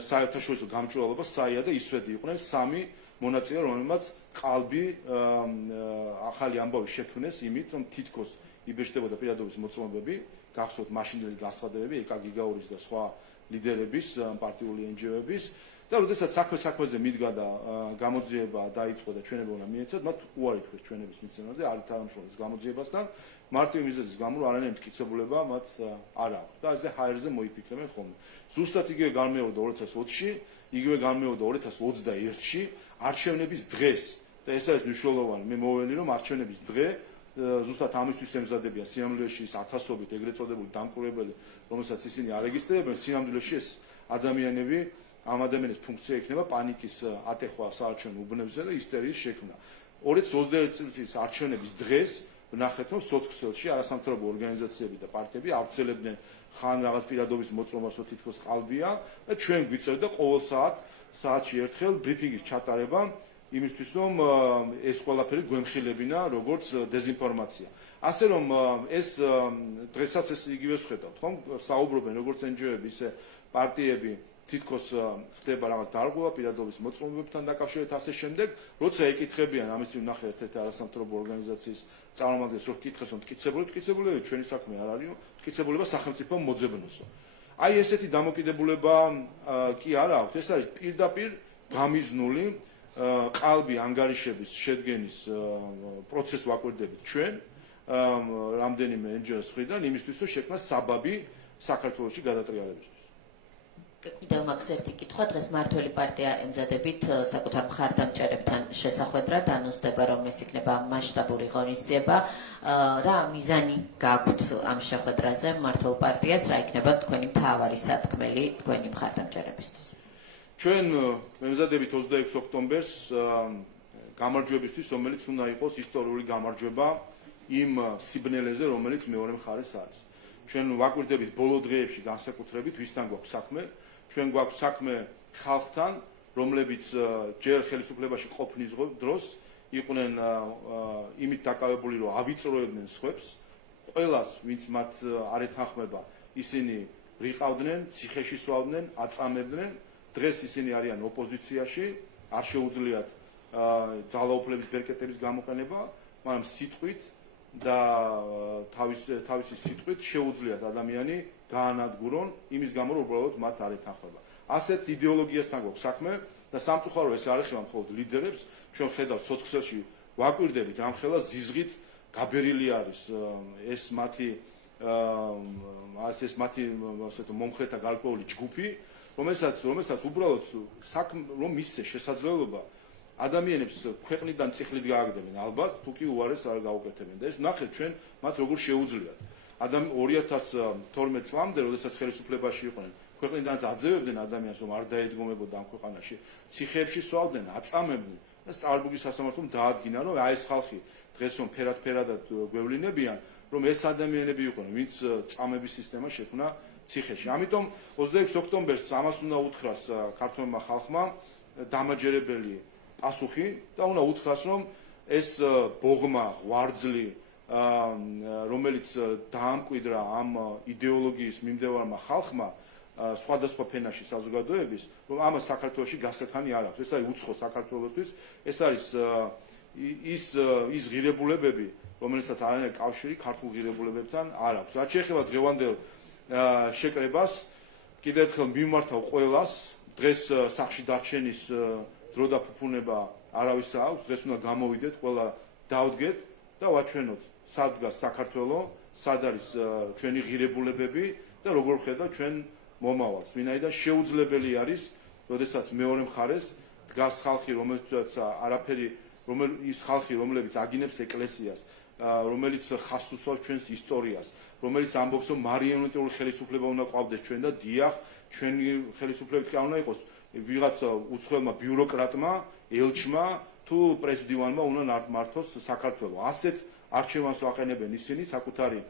საერთაშორისო გამჭვირვალობა SAIA და ისვედი იყვნენ 3 მონაწილე, რომელმაც ყალბი ახალი ამბავი შექმნეს იმით, რომ თითქოს იბეჭდებოდა პირადობის მოწმობები, გახსოვთ მაშინდელი განცხადებები ეკა გიგაურის და სხვა ლიდერების, პარტიული NGO-ების და როდესაც საქმეზე მიდგა და გამოძიება დაიწყო და ჩვენება უნდა მიეცათ, მათ უარი თქვეს ჩვენების მიცემაზე, არ ითანამშრომლეს გამოძიებასთან, მარტივი მიზეზის გამო არანაირი მტკიცებულება მათ არ აქვს და ესე ჰაერზე მოიფიქრებენ ხოლმე. ზუსტად იგივე განმეორდა 2020-ში, იგივე განმეორდა 2021-ში, არჩევნების დღეს და ეს არის მნიშვნელოვანი. მე მოველი, რომ არჩევნების დღე ზუსტად ამისთვის ემზადებიან სინამდვილეში ის ათასობით ეგრეთ წოდებული დამკვირვებელი, რომელსაც ისინი არეგისტრირებენ, სინამდვილეში ეს ადამიანები ამ ადამიანის ფუნქცია იქნება პანიკის ატეხვა საარჩევნო უბნებზე და ისტერიის შექმნა. 2021 წლის არჩევნების დღეს ვნახეთ, რომ სოციალში არასამთავრობო ორგანიზაციები და პარტიები ავრცელებდნენ ხან რაღაც პირადობის მოწმობას, რომ თითქოს ყალბია და ჩვენ გვიწევდა ყოველ საათში ერთხელ ბრიფინგის ჩატარება იმისთვის, რომ ეს ყველაფერი გვემხილებინა როგორც დეზინფორმაცია. ასე რომ ეს დღესაც ეს იგივე ვხედავთ, ხომ? საუბრობენ როგორც NGO-ები, ისე პარტიები თითქოს ხდება რაღაც დარღვევა პირადობის მოწმობებთან დაკავშირებით ასე შემდეგ, როცა ეკითხებიან ამის ვნახე ერთ-ერთი არასამთავრობო ორგანიზაციის წარმომადგენლს, რომ კითხეს, რომ მტკიცებულებები ჩვენი საქმე არ არის, მტკიცებულება სახელმწიფომ მოძებნოსო. აი ესეთი დამოკიდებულება კი არ აქვს, ეს არის პირდაპირ გამიზნული ყალბი ანგარიშების შედგენის პროცესს ვაკვირდებით ჩვენ რამდენიმე NGO-s მხრიდან იმისთვის, რომ შექმნას საბაბი საქართველოში გადატრიალებისთვის. კიდევ მაქვს ერთი კითხვა, დღეს მართველი პარტია ემზადებით საკუთარ მხარდამჭერებთან შესახვედრად ანონსდება, რომ ეს იქნება მასშტაბური ღონისძიება. რა მიზანი გაქვთ ამ შეხვედრაზე მმართველ პარტიას, რა იქნება თქვენი მთავარი სათქმელი თქვენი მხარდამჭერებისთვის? ჩვენ ემზადებით 26 ოქტომბერს გამარჯვებისთვის, რომელიც უნდა იყოს ისტორიული გამარჯვება იმ სიბნელეზე, რომელიც მეორე მხარეს არის. ჩვენ ვაკვირდებით ბოლო დღეებში განსაკუთრებით ვისთან გვაქვს საქმე. ჩვენ გვაქვს საქმე ხალხთან, რომლებიც ჯერ ხელისუფლებაში ყოფნის დროს იყვნენ იმით დაკავებული, რომ ავიწროებდნენ სხვებს. ყველას, ვინც მათ არ ეთანხმება, ისინი რიყავდნენ, ციხეში სვავდნენ, აწამებდნენ. დღეს ისინი არიან ოპოზიციაში, არ შეუძლიათ ძალაუფლების ბერკეტების გამოყენება, მაგრამ სიტყვით და თავისი სიტყვით შეუძლიათ ადამიანი გაანადგურონ იმის გამო, რომ უბრალოდ მათ არ ეთანხმება. ასეთ იდეოლოგიასთან გვაქვს საქმე და სამწუხარო ეს არ ეხება მხოლოდ ლიდერებს, ჩვენ ხედავთ სოციალში ვაკვირდებით რამხელა ზიზღით გაბერილი არის ეს მათი მომხრეთა გარკვეული ჯგუფი, რომელსაც უბრალოდ რომ მისცეს შესაძლებლობა ადამიანებს ქვეყნიდან წიხლით გააგდებენ, ალბათ თუ კი უარეს არ გაუკეთებენ და ეს ნახეთ ჩვენ მათ როგორ შეუძლიათ. 2012 წლამდე, როდესაც ხელისუფლებაში იყვნენ, ქვეყნიდან აძევებდნენ ადამიანს, რომ არ დაედგომებოდა ამ ქვეყანაში, ციხეებში სვავდნენ, აწამებდნენ და სტარბურგის სასამართლომ დაადგინა, რომ აი ეს ხალხი დღეს რომ ფერადად გვევლინებიან, რომ ეს ადამიანები იყვნენ, ვინც წამების სისტემა შექმნა ციხეში. ამიტომ 26 ოქტომბერს ამას უნდა უთხრას ქართველმა ხალხმა დამაჯერებელი პასუხი და უნდა უთხრას, რომ ეს ბოღმა, ღვარძლი, რომელიც დაამკვიდრა ამ იდეოლოგიის მიმდევარმა ხალხმა სხვადასხვა ფენაში საზოგადოების, რომ ამას საქართველოში გასახანი არ აქვს. ეს არის უცხო საქართველოსთვის, ეს არის ის ღირებულებები, რომელსაც არანაირი კავშირი ქართულ ღირებულებებთან არ აქვს. რაც შეეხება დღევანდელ შეკრებას, კიდევ ერთხელ მიმართავ ყველას, დღეს სახლში დარჩენის დრო და ფუფუნება არავის აქვს, დღეს უნდა გამოვიდეთ, ყველა დავდგეთ და ვაჩვენოთ სად დგას საქართველო, სად არის ჩვენი ღირებულებები და როგორ ხედავთ ჩვენ მომავალს. ვინაიდან შეუძლებელი არის, როდესაც მეორე მხარეს დგას ხალხი, რომელსაც არაფერი, ის ხალხი, რომლებიც აგინებს ეკლესიას, რომელიც ხაზს უსვამს ჩვენს ისტორიას, რომელიც ამბობს, რომ მარიონეტული ხელისუფლება უნდა ყავდეს ჩვენ და დიახ, ჩვენი ხელისუფლებით კი არ უნდა იყოს ვიღაც უცხოელმა ბიუროკრატმა, ელჩმა თუ პრესდივანმა უნდა მართოს საქართველო. ასეთ არჩევანს ვაყენებენ ისინი საკუთარი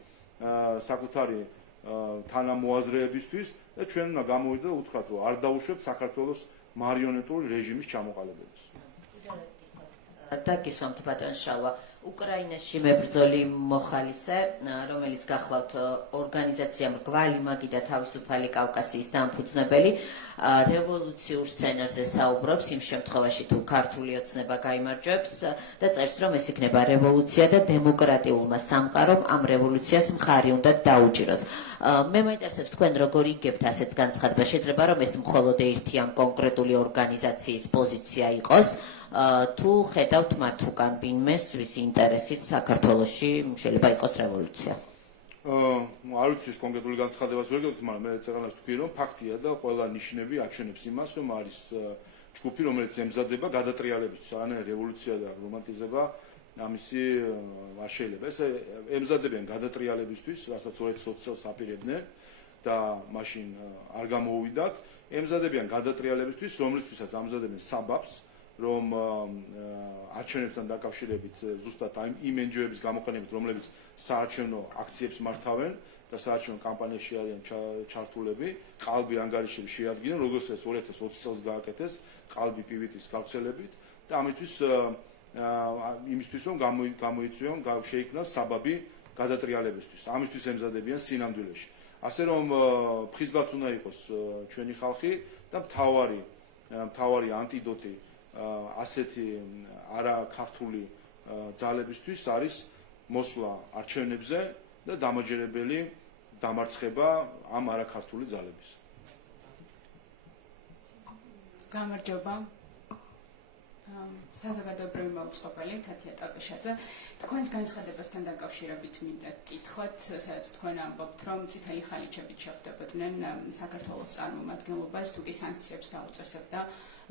თანამოაზრეებისთვის და ჩვენ უნდა გამოვიდეთ და უთხრათ, რომ არ დაუშვებთ საქართველოს მარიონეტული რეჟიმის ჩამოყალიბებას. დაგისვამთ ბატონ შალვა, უკრაინაში მებრძოლი მოხალისე, რომელიც გახლავთ ორგანიზაცია მრგვალი მაგი და თავისუფალი კავკასიის დამფუძნებელი, რევოლუციურ სცენარზე საუბრობს იმ შემთხვევაში, თუ ქართული ოცნება გაიმარჯვებს და წერს, რომ ეს იქნება რევოლუცია და დემოკრატიულმა სამყარომ ამ რევოლუციას მხარი უნდა დაუჭიროს. მე მაინტერესებს თქვენ როგორ იგებთ ასეთ განცხადებას, შეიძლება რომ ეს მხოლოდ ერთი ამ კონკრეტული ორგანიზაციის პოზიცია იყოს, თუ ხედავთ მათ უკან ვინმეს, ვის ინტერესით საქართველოში შეიძლება იყოს რევოლუცია? არ ვიცი ეს კონკრეტული განცხადებას ვერ გეტყვით, მაგრამ მე წეგანას ვთქვი, რომ ფაქტია და ყველა ნიშნები აჩვენებს იმას, რომ არის ჯგუფი, რომელიც ემზადება გადატრიალებისთვის, არანაირი რევოლუცია და რომანტიზება ამისი არ შეიძლება. ეს ემზადებიან გადატრიალებისთვის, რასაც 2020 წელს აპირებდნენ და მაშინ არ გამოუვიდათ, ემზადებიან გადატრიალებისთვის, რომლისთვისაც ამზადებენ საბაბს, რომ არჩევნებთან დაკავშირებით ზუსტად იმ ენჯოების გამოყენებით, რომლებიც საარჩევნო აქციებს მართავენ და საარჩევნო კამპანიაში არიან ჩართულები, ყალბი ანგარიშები შეადგინენ, როგორც ეს 2020 წელს გააკეთეს, ყალბი პივითის გავრცელებით და იმისთვის რომ გამოიწვიონ, შეიქმნას საბაბი გადატრიალებისთვის. ამისთვის ემზადებიან სინამდვილეში. ასე რომ ფხიზლად უნდა იყოს ჩვენი ხალხი და მთავარი ანტიდოტი ასეთი არაქართული ძალებისთვის არის მოსვლა არჩევნებზე და დამაჯერებელი დამარცხება ამ არაქართული ძალების. გამარჯობა. საზოგადოებრივი მოწყობილი თათია ტაკიშაძე თქვენს განცხადებასთან დაკავშირებით მინდა გკითხოთ, სადაც თქვენ ამბობთ, რომ წითელი ხალიჩებით შეხვდებოდნენ საქართველოს წარმომადგენლობას, თუ კი სანქციებს დაუწესებდა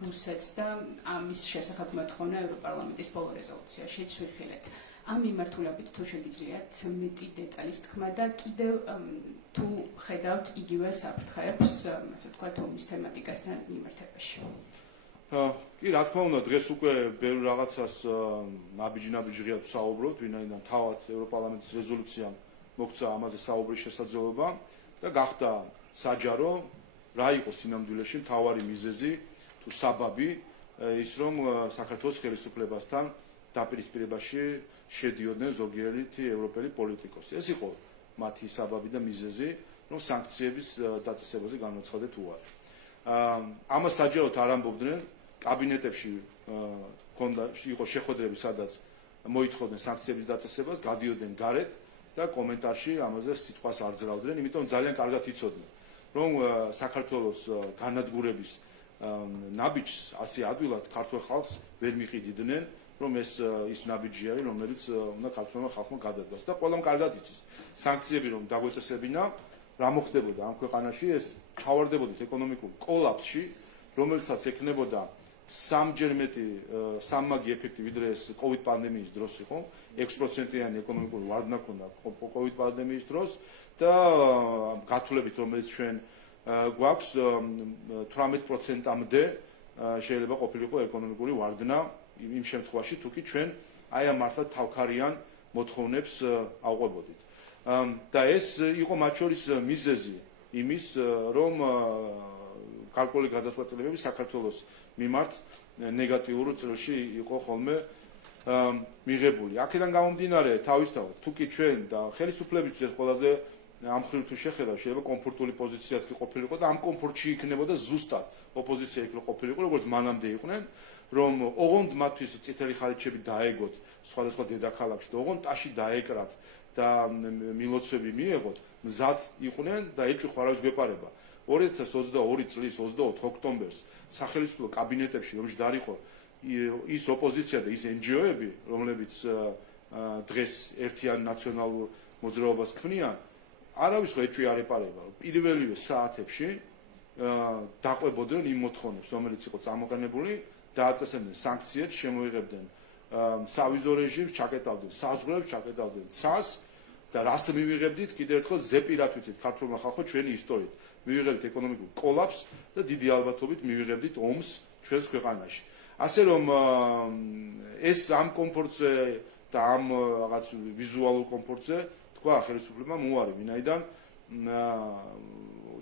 რუსეთს და ამის შესახებ მოთხოვნა ევროპარლამენტის ბოლო რეზოლუციაში ვიხილეთ. ამ მიმართულებით თუ შეგიძლიათ მეტი დეტალის თქმა და კიდევ თუ ხედავთ იგივე საფრთხეებს, ასე ვთქვათ, ომის თემატიკასთან მიმართებაში. კი, რა თქმა უნდა, დღეს უკვე ბევრ რაღაცას ნაბიჯ-ნაბიჯღიად ვსაუბრობთ, ვინაიდან თავად ევროპარლამენტის რეზოლუციამ მოგცა ამაზე საუბრის შესაძლებლობა და გახდა საჯარო, რა იყო სინამდვილეში მთავარი მიზეზი თუ საბაბი ის რომ საქართველოს ხელისუფლებასთან დაპირისპირებაში შედიოდნენ ზოგიერთი ევროპელი პოლიტიკოსი. ეს იყო მათი საბაბი და მიზეზი, რომ სანქციების დაწესებაზე განაცხადეთ უარი. ამას საჯაროდ არ ამბობდნენ, კაბინეტებში იყო შეხვედრები, სადაც მოითხოვდნენ სანქციების დაწესებას, გადიოდნენ გარეთ და კომენტარში ამაზე სიტყვას არ ძრავდნენ, იმიტომ ძალიან კარგად იცოდნენ, რომ საქართველოს განადგურების ნაბიჯს ასე ადვილად ქართულ ხალხს ვერ მიყიდიდნენ, რომ ეს ის ნაბიჯი არის, რომელიც უნდა ქართულმა ხალხმა გადადგას და ყველამ კარგად იცის. სანქციები რომ დაგვეწესებინა, რა მოხდებოდა ამ ქვეყანაში, ეს თავარდებოდით ეკონომიკურ კოლაფსში, რომელსაც ექნებოდა სამჯერ მეტი სამმაგი ეფექტი, ვიდრე ეს COVID პანდემიის დროს იყო, 6%-იანი ეკონომიკური ვარდნა ჰქონდა COVID პანდემიის დროს და გათვლებით, რომელიც ჩვენ გვაქვს 18%-მდე შეიძლება ყოფილიყო ეკონომიკური ვარდნა იმ შემთხვევაში, თუ კი ჩვენ აი ამ მართლა თავქარიან მოთხოვნებს ავყვებოდით. და ეს იყო მათ შორის მიზეზი იმის, რომ გარკვეული გადაწყვეტილებები საქართველოს მიმართ ნეგატიურ წრეში იყო ხოლმე მიღებული. აქედან გამომდინარე, თავისთავად, თუ კი ჩვენ და ხელისუფლების ყველაზე ამ ხრივ თუ შეხედავ, შეიძლება კომფორტული პოზიციაც კი ყოფილიყო და ამ კომფორტში იქნებოდა ზუსტად ოპოზიცია იქ ყოფილიყო, როგორც მანამდე იყვნენ, რომ ოღონდ მათთვის წითელი ხალიჩები დაეგოთ სხვადასხვა დედაქალაქში და ოღონდ ტაში დაეკრათ და მილოცვები მიეღოთ, მზად იყვნენ და ეჭვი არავის გვეპარება. 2022 წლის 24 ოქტომბერს სახელმწიფო კაბინეტებში რომშდარ იყო ის ოპოზიცია და ის NGO-ები, რომლებიც დღეს ერთიან ნაციონალურ მოძრაობას ქმნიან, არავის ეჭვი არ ეპარება. პირველივე საათებში დაყვებოდნენ იმ მოთხოვნებს, რომელიც იყო წამოყენებული, დააწესებდნენ სანქციებს, შემოიღებდნენ სავიზო რეჟიმს, ჩაკეტავდნენ საზღვრებს, ჩაკეტავდნენ ცას და რას მივიღებდით, კიდევ ერთხელ ზეპირად ვიცით ქართულმა ხალხო ჩვენი ისტორიით. მივიღებდით ეკონომიკურ კოლაფს და დიდი ალბათობით მივიღებდით ომს ჩვენს ქვეყანაში. ასე რომ ეს ამ კომფორტზე და ამ რაღაც ვიზუალურ კომფორტზე თქვა ხელისუფლებამ უარი, ვინაიდან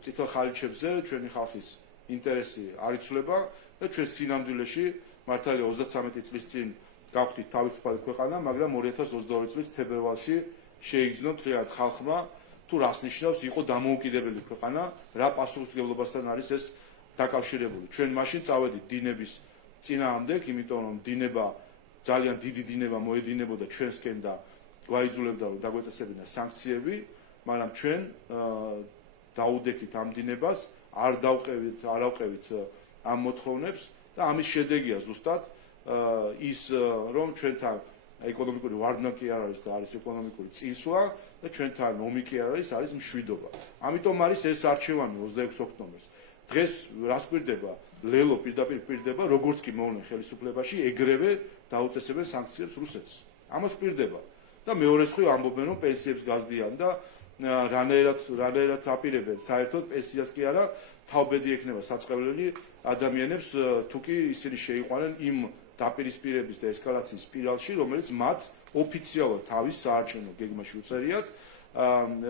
წითელ ხალიჩებზე ჩვენი ხალხის ინტერესი არ იცვლება და ჩვენ სინამდვილეში მართალია 33 წლის წინ გავხდით თავისუფალი ქვეყანა, მაგრამ 2022 წლის თებერვალში შეიგრძნო თრიად ხალხმა თუ რას ნიშნავს იყო დამოუკიდებელი ქვეყანა, რა პასუხისმგებლობასთან არის ეს დაკავშირებული. ჩვენ მაშინ წავედით დინების წინააღმდეგ, იმიტომ რომ დინება ძალიან დიდი დინება მოედინებოდა ჩვენსკენ და გვაიძულებდა რომ დაგვეწესებინა სანქციები, მაგრამ ჩვენ დაუდექით ამ დინებას, არ ავყევით ამ მოთხოვნებს და ამის შედეგია ზუსტად ის რომ ჩვენთან ეკონომიკური ვარდნა კი არ არის და არის ეკონომიკური წინსვლა და ჩვენთან ომი კი არ არის, არის მშვიდობა. ამიტომ არის ეს არჩევანი 26 ოქტომბერს. დღეს რას გვირდება? ლელო პირდაპირ პირდება, როგორც კი მოვლენ ხელისუფლებაში, ეგრევე დაუწესებენ სანქციებს რუსეთს. ამას პირდება. და მეორე მხრივ ამბობენ, რომ პენსიებს გაზდიან და რანაირად აპირებენ საერთოდ პენსიას კი არა, თავბედი ექნება საწყევლელი ადამიანებს, თუ კი ისინი შეიყვანენ იმ დაპირისპირების და ესკალაციის სპირალში, რომელიც მათ ოფიციალურად თავის საარჩევნო გეგმაში უწერიათ,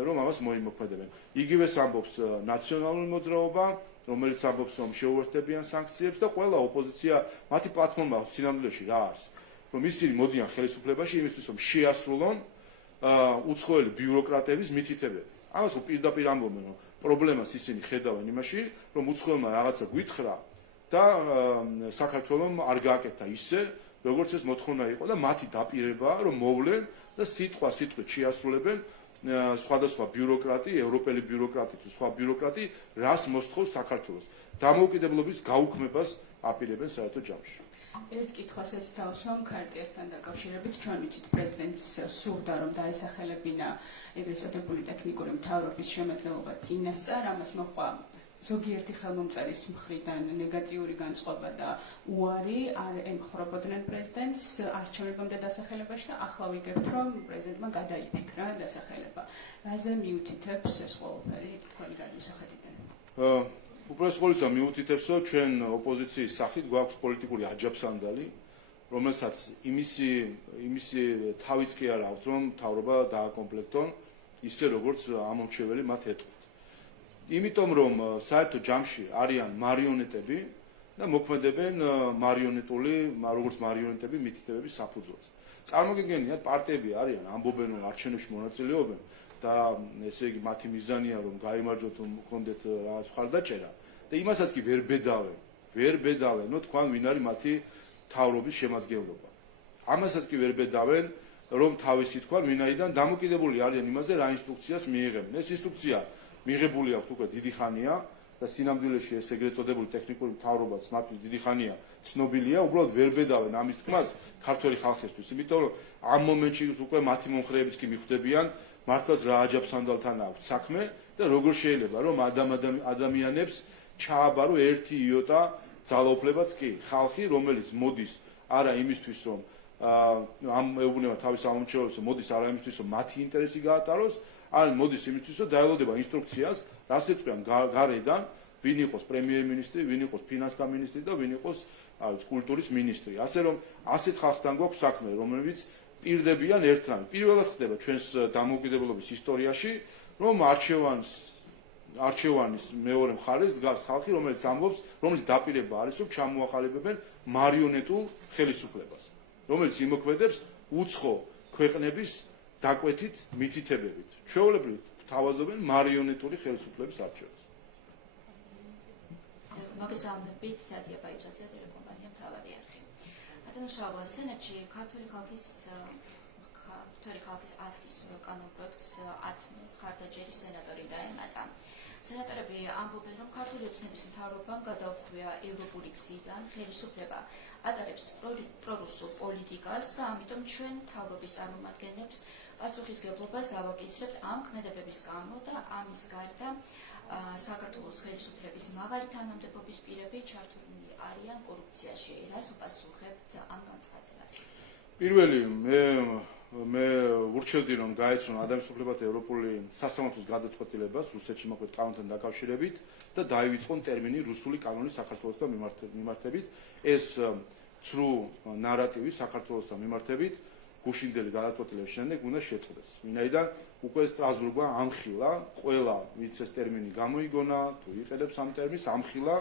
რომ ამას მოიმოქმედებენ. იგივეს ამბობს ნაციონალური მოძრაობა, რომელიც ამბობს, რომ შეუერთდებიან სანქციებს და ყველა ოპოზიცია, მათი პლატფორმა სინამდვილეში რა არის? რომ ისინი მოდიან ხელისუფლებაში იმისთვის, რომ შეასრულონ უცხოელი ბიუროკრატების მითითებები. ამას პირდაპირ ამბობენ, რომ პრობლემას ისინი ხედავენ იმაში, რომ უცხოელმა რაღაცა გვითხრა და საქართველოს არ გააკეთა ისე, როგორც ეს მოთხოვნა იყო და მათი დაპირებაა, რომ მოვლენ და სიტყვით შეასრულებენ სხვადასხვა ბიუროკრატი, ევროპელი ბიუროკრატი თუ სხვა ბიუროკრატი, რას მოსთხოვს საქართველოს. დამოუკიდებლობის გაუქმებას აპირებენ საერთო ჯამში. ერთ კითხვასაც დავსვამ ქარტიასთან დაკავშირებით, ჩვენ ვიცით პრეზიდენტს სურდა რომ დაესახელებინა ეგრეთ წოდებული ტექნიკური მთავრობის შემადგენლობა წინასწარ, ამას მოყვა ზოგიერთი ხელმომწერის მხრიდან ნეგატიური განწყობა და უარი არ ემხრობოდნენ პრეზიდენტს არჩევნებამდე დასახელებაში და ახლა ვიგებთ რომ პრეზიდენტმა გადაიფიქრა დასახელება. რაზე მიუთითებს ეს ყველაფერი თქვენი გადმოსახედიდან? უბრალოდ ყოველისა მიუთითებს რომ ჩვენ ოპოზიციის სახით გვაქვს პოლიტიკური აჯაფსანდალი, რომელსაც იმისი თავიც კი არ აქვს რომ მთავრობა დააკომპლექტონ ისე როგორც ამომრჩეველი მათ ეტყვა. იმიტომ რომ საერთო ჯამში არიან მარიონეტები და მოქმედებენ როგორც მარიონეტები მითითებების საფუძველზე. წარმოგიდგენიათ, პარტიები არიან, ამბობენ რომ არჩევნებში მონაწილეობენ და ესე იგი მათი მიზანია რომ გაიმარჯვოთ, რომ გქონდეთ რაღაც მხარდაჭერა და იმასაც კი ვერ ბედავენ, თქვენ ვინ არის მათი თავრობის შემადგენლობა. ამასაც კი ვერ ბედავენ, რომ თავისი თქვენ ვინაიდან დამოკიდებული არიან იმაზე, რა ინსტრუქციას მიიღებენ. ეს ინსტრუქცია მიღებული აქვს უკვე დიდი ხანია და სინამდვილეში ეს ეგრეთ წოდებული ტექნიკური მთავრობაც მათთვის დიდი ხანია ცნობილია, უბრალოდ ვერ ბედავენ ამის თქმას ქართველი ხალხისთვის, იმიტომ რომ ამ მომენტში უკვე მათი მომხრეებიც კი მიხვდებიან, მართლაც რა აჯაფსანდალთან აქვს საქმე და როგორ შეიძლება რომ ადამიანებს ჩააბარო ერთი იოტა ძალაუფლებაც კი. ხალხი, რომელიც მოდის არა იმისთვის, რომ ეუბნება თავის ამომრჩეველებს, მოდის არა იმისთვის, რომ მათი ინტერესი გაატაროს, ან მოდის იმისთვის, რომ დაელოდება ინსტრუქციას, რას ეწვიან გარედან, ვინ იყოს პრემიერ-მინისტრი, ვინ იყოს ფინანსთა მინისტრი და ვინ იყოს კულტურის მინისტრი. ასე რომ ასეთ ხალხთან გვაქვს საქმე, რომლებიც პირდებიან ერთნაირად. პირველად ხდება ჩვენს დამოუკიდებლობის ისტორიაში, რომ არჩევანის მეორე მხარეს დგას ხალხი, რომელიც ამბობს, რომელიც დაპირება არის, რომ ჩამოაყალიბებენ მარიონეტულ ხელისუფლებას, რომელიც იმოქმედებს უცხო ქვეყნების დაკვეთით მითითებებით. ჩვეულებრივ თავაზობენ მარიონეტული ხელისუფლების არჩევას. მოგესალმებით, თათია ბაიჭაძე, ტელეკომპანია მთავარი არხი. ბატონო სენატში ქართული ხალხის აქტის კანონპროექტს 10 მხარდაჭერის სენატორი დაემატა. სენატორები ამბობენ, რომ ქართული ოცნების მთავრობამ გადაუხვია ევროპული გზიდან ხელისუფლება ატარებს პრორუსულ პოლიტიკას და ამიტომ ჩვენ მთავრობის წარმომადგენლებს პასუხისმგებლობას დავაკისრებთ ამ ქმედებების გამო და ამის გარდა საქართველოს ხელისუფლების მაღალი თანამდებობის პირები ჩართულნი არიან კორუფციაში. რას უპასუხებთ ამ განცხადებას? პირველი მე ვურჩევდი რომ გაეცნო ადამიანის უფლებათა ევროპული სასამართლოს გადაწყვეტილებას რუსეთში მოქმედ კანონთან დაკავშირებით და დაივიწყონ ტერმინი რუსული კანონის საქართველოსთან მიმართებით. ეს ცრუ ნარატივი საქართველოსთან მიმართებით გუშინდელი გადაწყვეტილების შემდეგ უნდა შეწყდეს. ვინაიდან უკვე სტრასბურგმა ამხილა, ყველა ვინც ეს ტერმინი გამოიგონა, თუ იყენებს ამ ტერმინს, ამხილა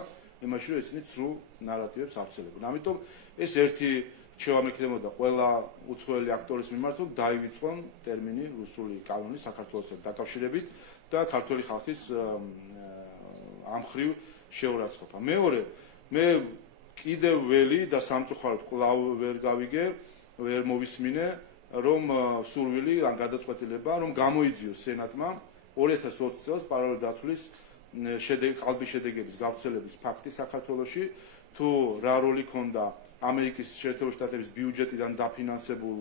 იმაში, რომ ისინი ცრუ ნარატივებს ავრცელებენ. ამიტომ ეს ერთი რჩევა მექნებოდა ყველა უცხოელი აქტორის მიმართ, რომ დაივიწყონ ტერმინი რუსული კანონის საქართველოსთან დაკავშირებით და ქართული ხალხის ამხრივ შეურაცხყოფა. მეორე, მე კიდევ ველი და სამწუხაროდ კვლავ ვერ მოვისმინე, რომ სურვილი ან გადაწყვეტილება, რომ გამოიძიოს სენატმა 2020 წელს პარალელურ დათვლის ყალბის შედეგების გავრცელების ფაქტი საქართველოში, თუ რა როლი ქონდა ამერიკის შეერთებული შტატების ბიუჯეტიდან დაფინანსებულ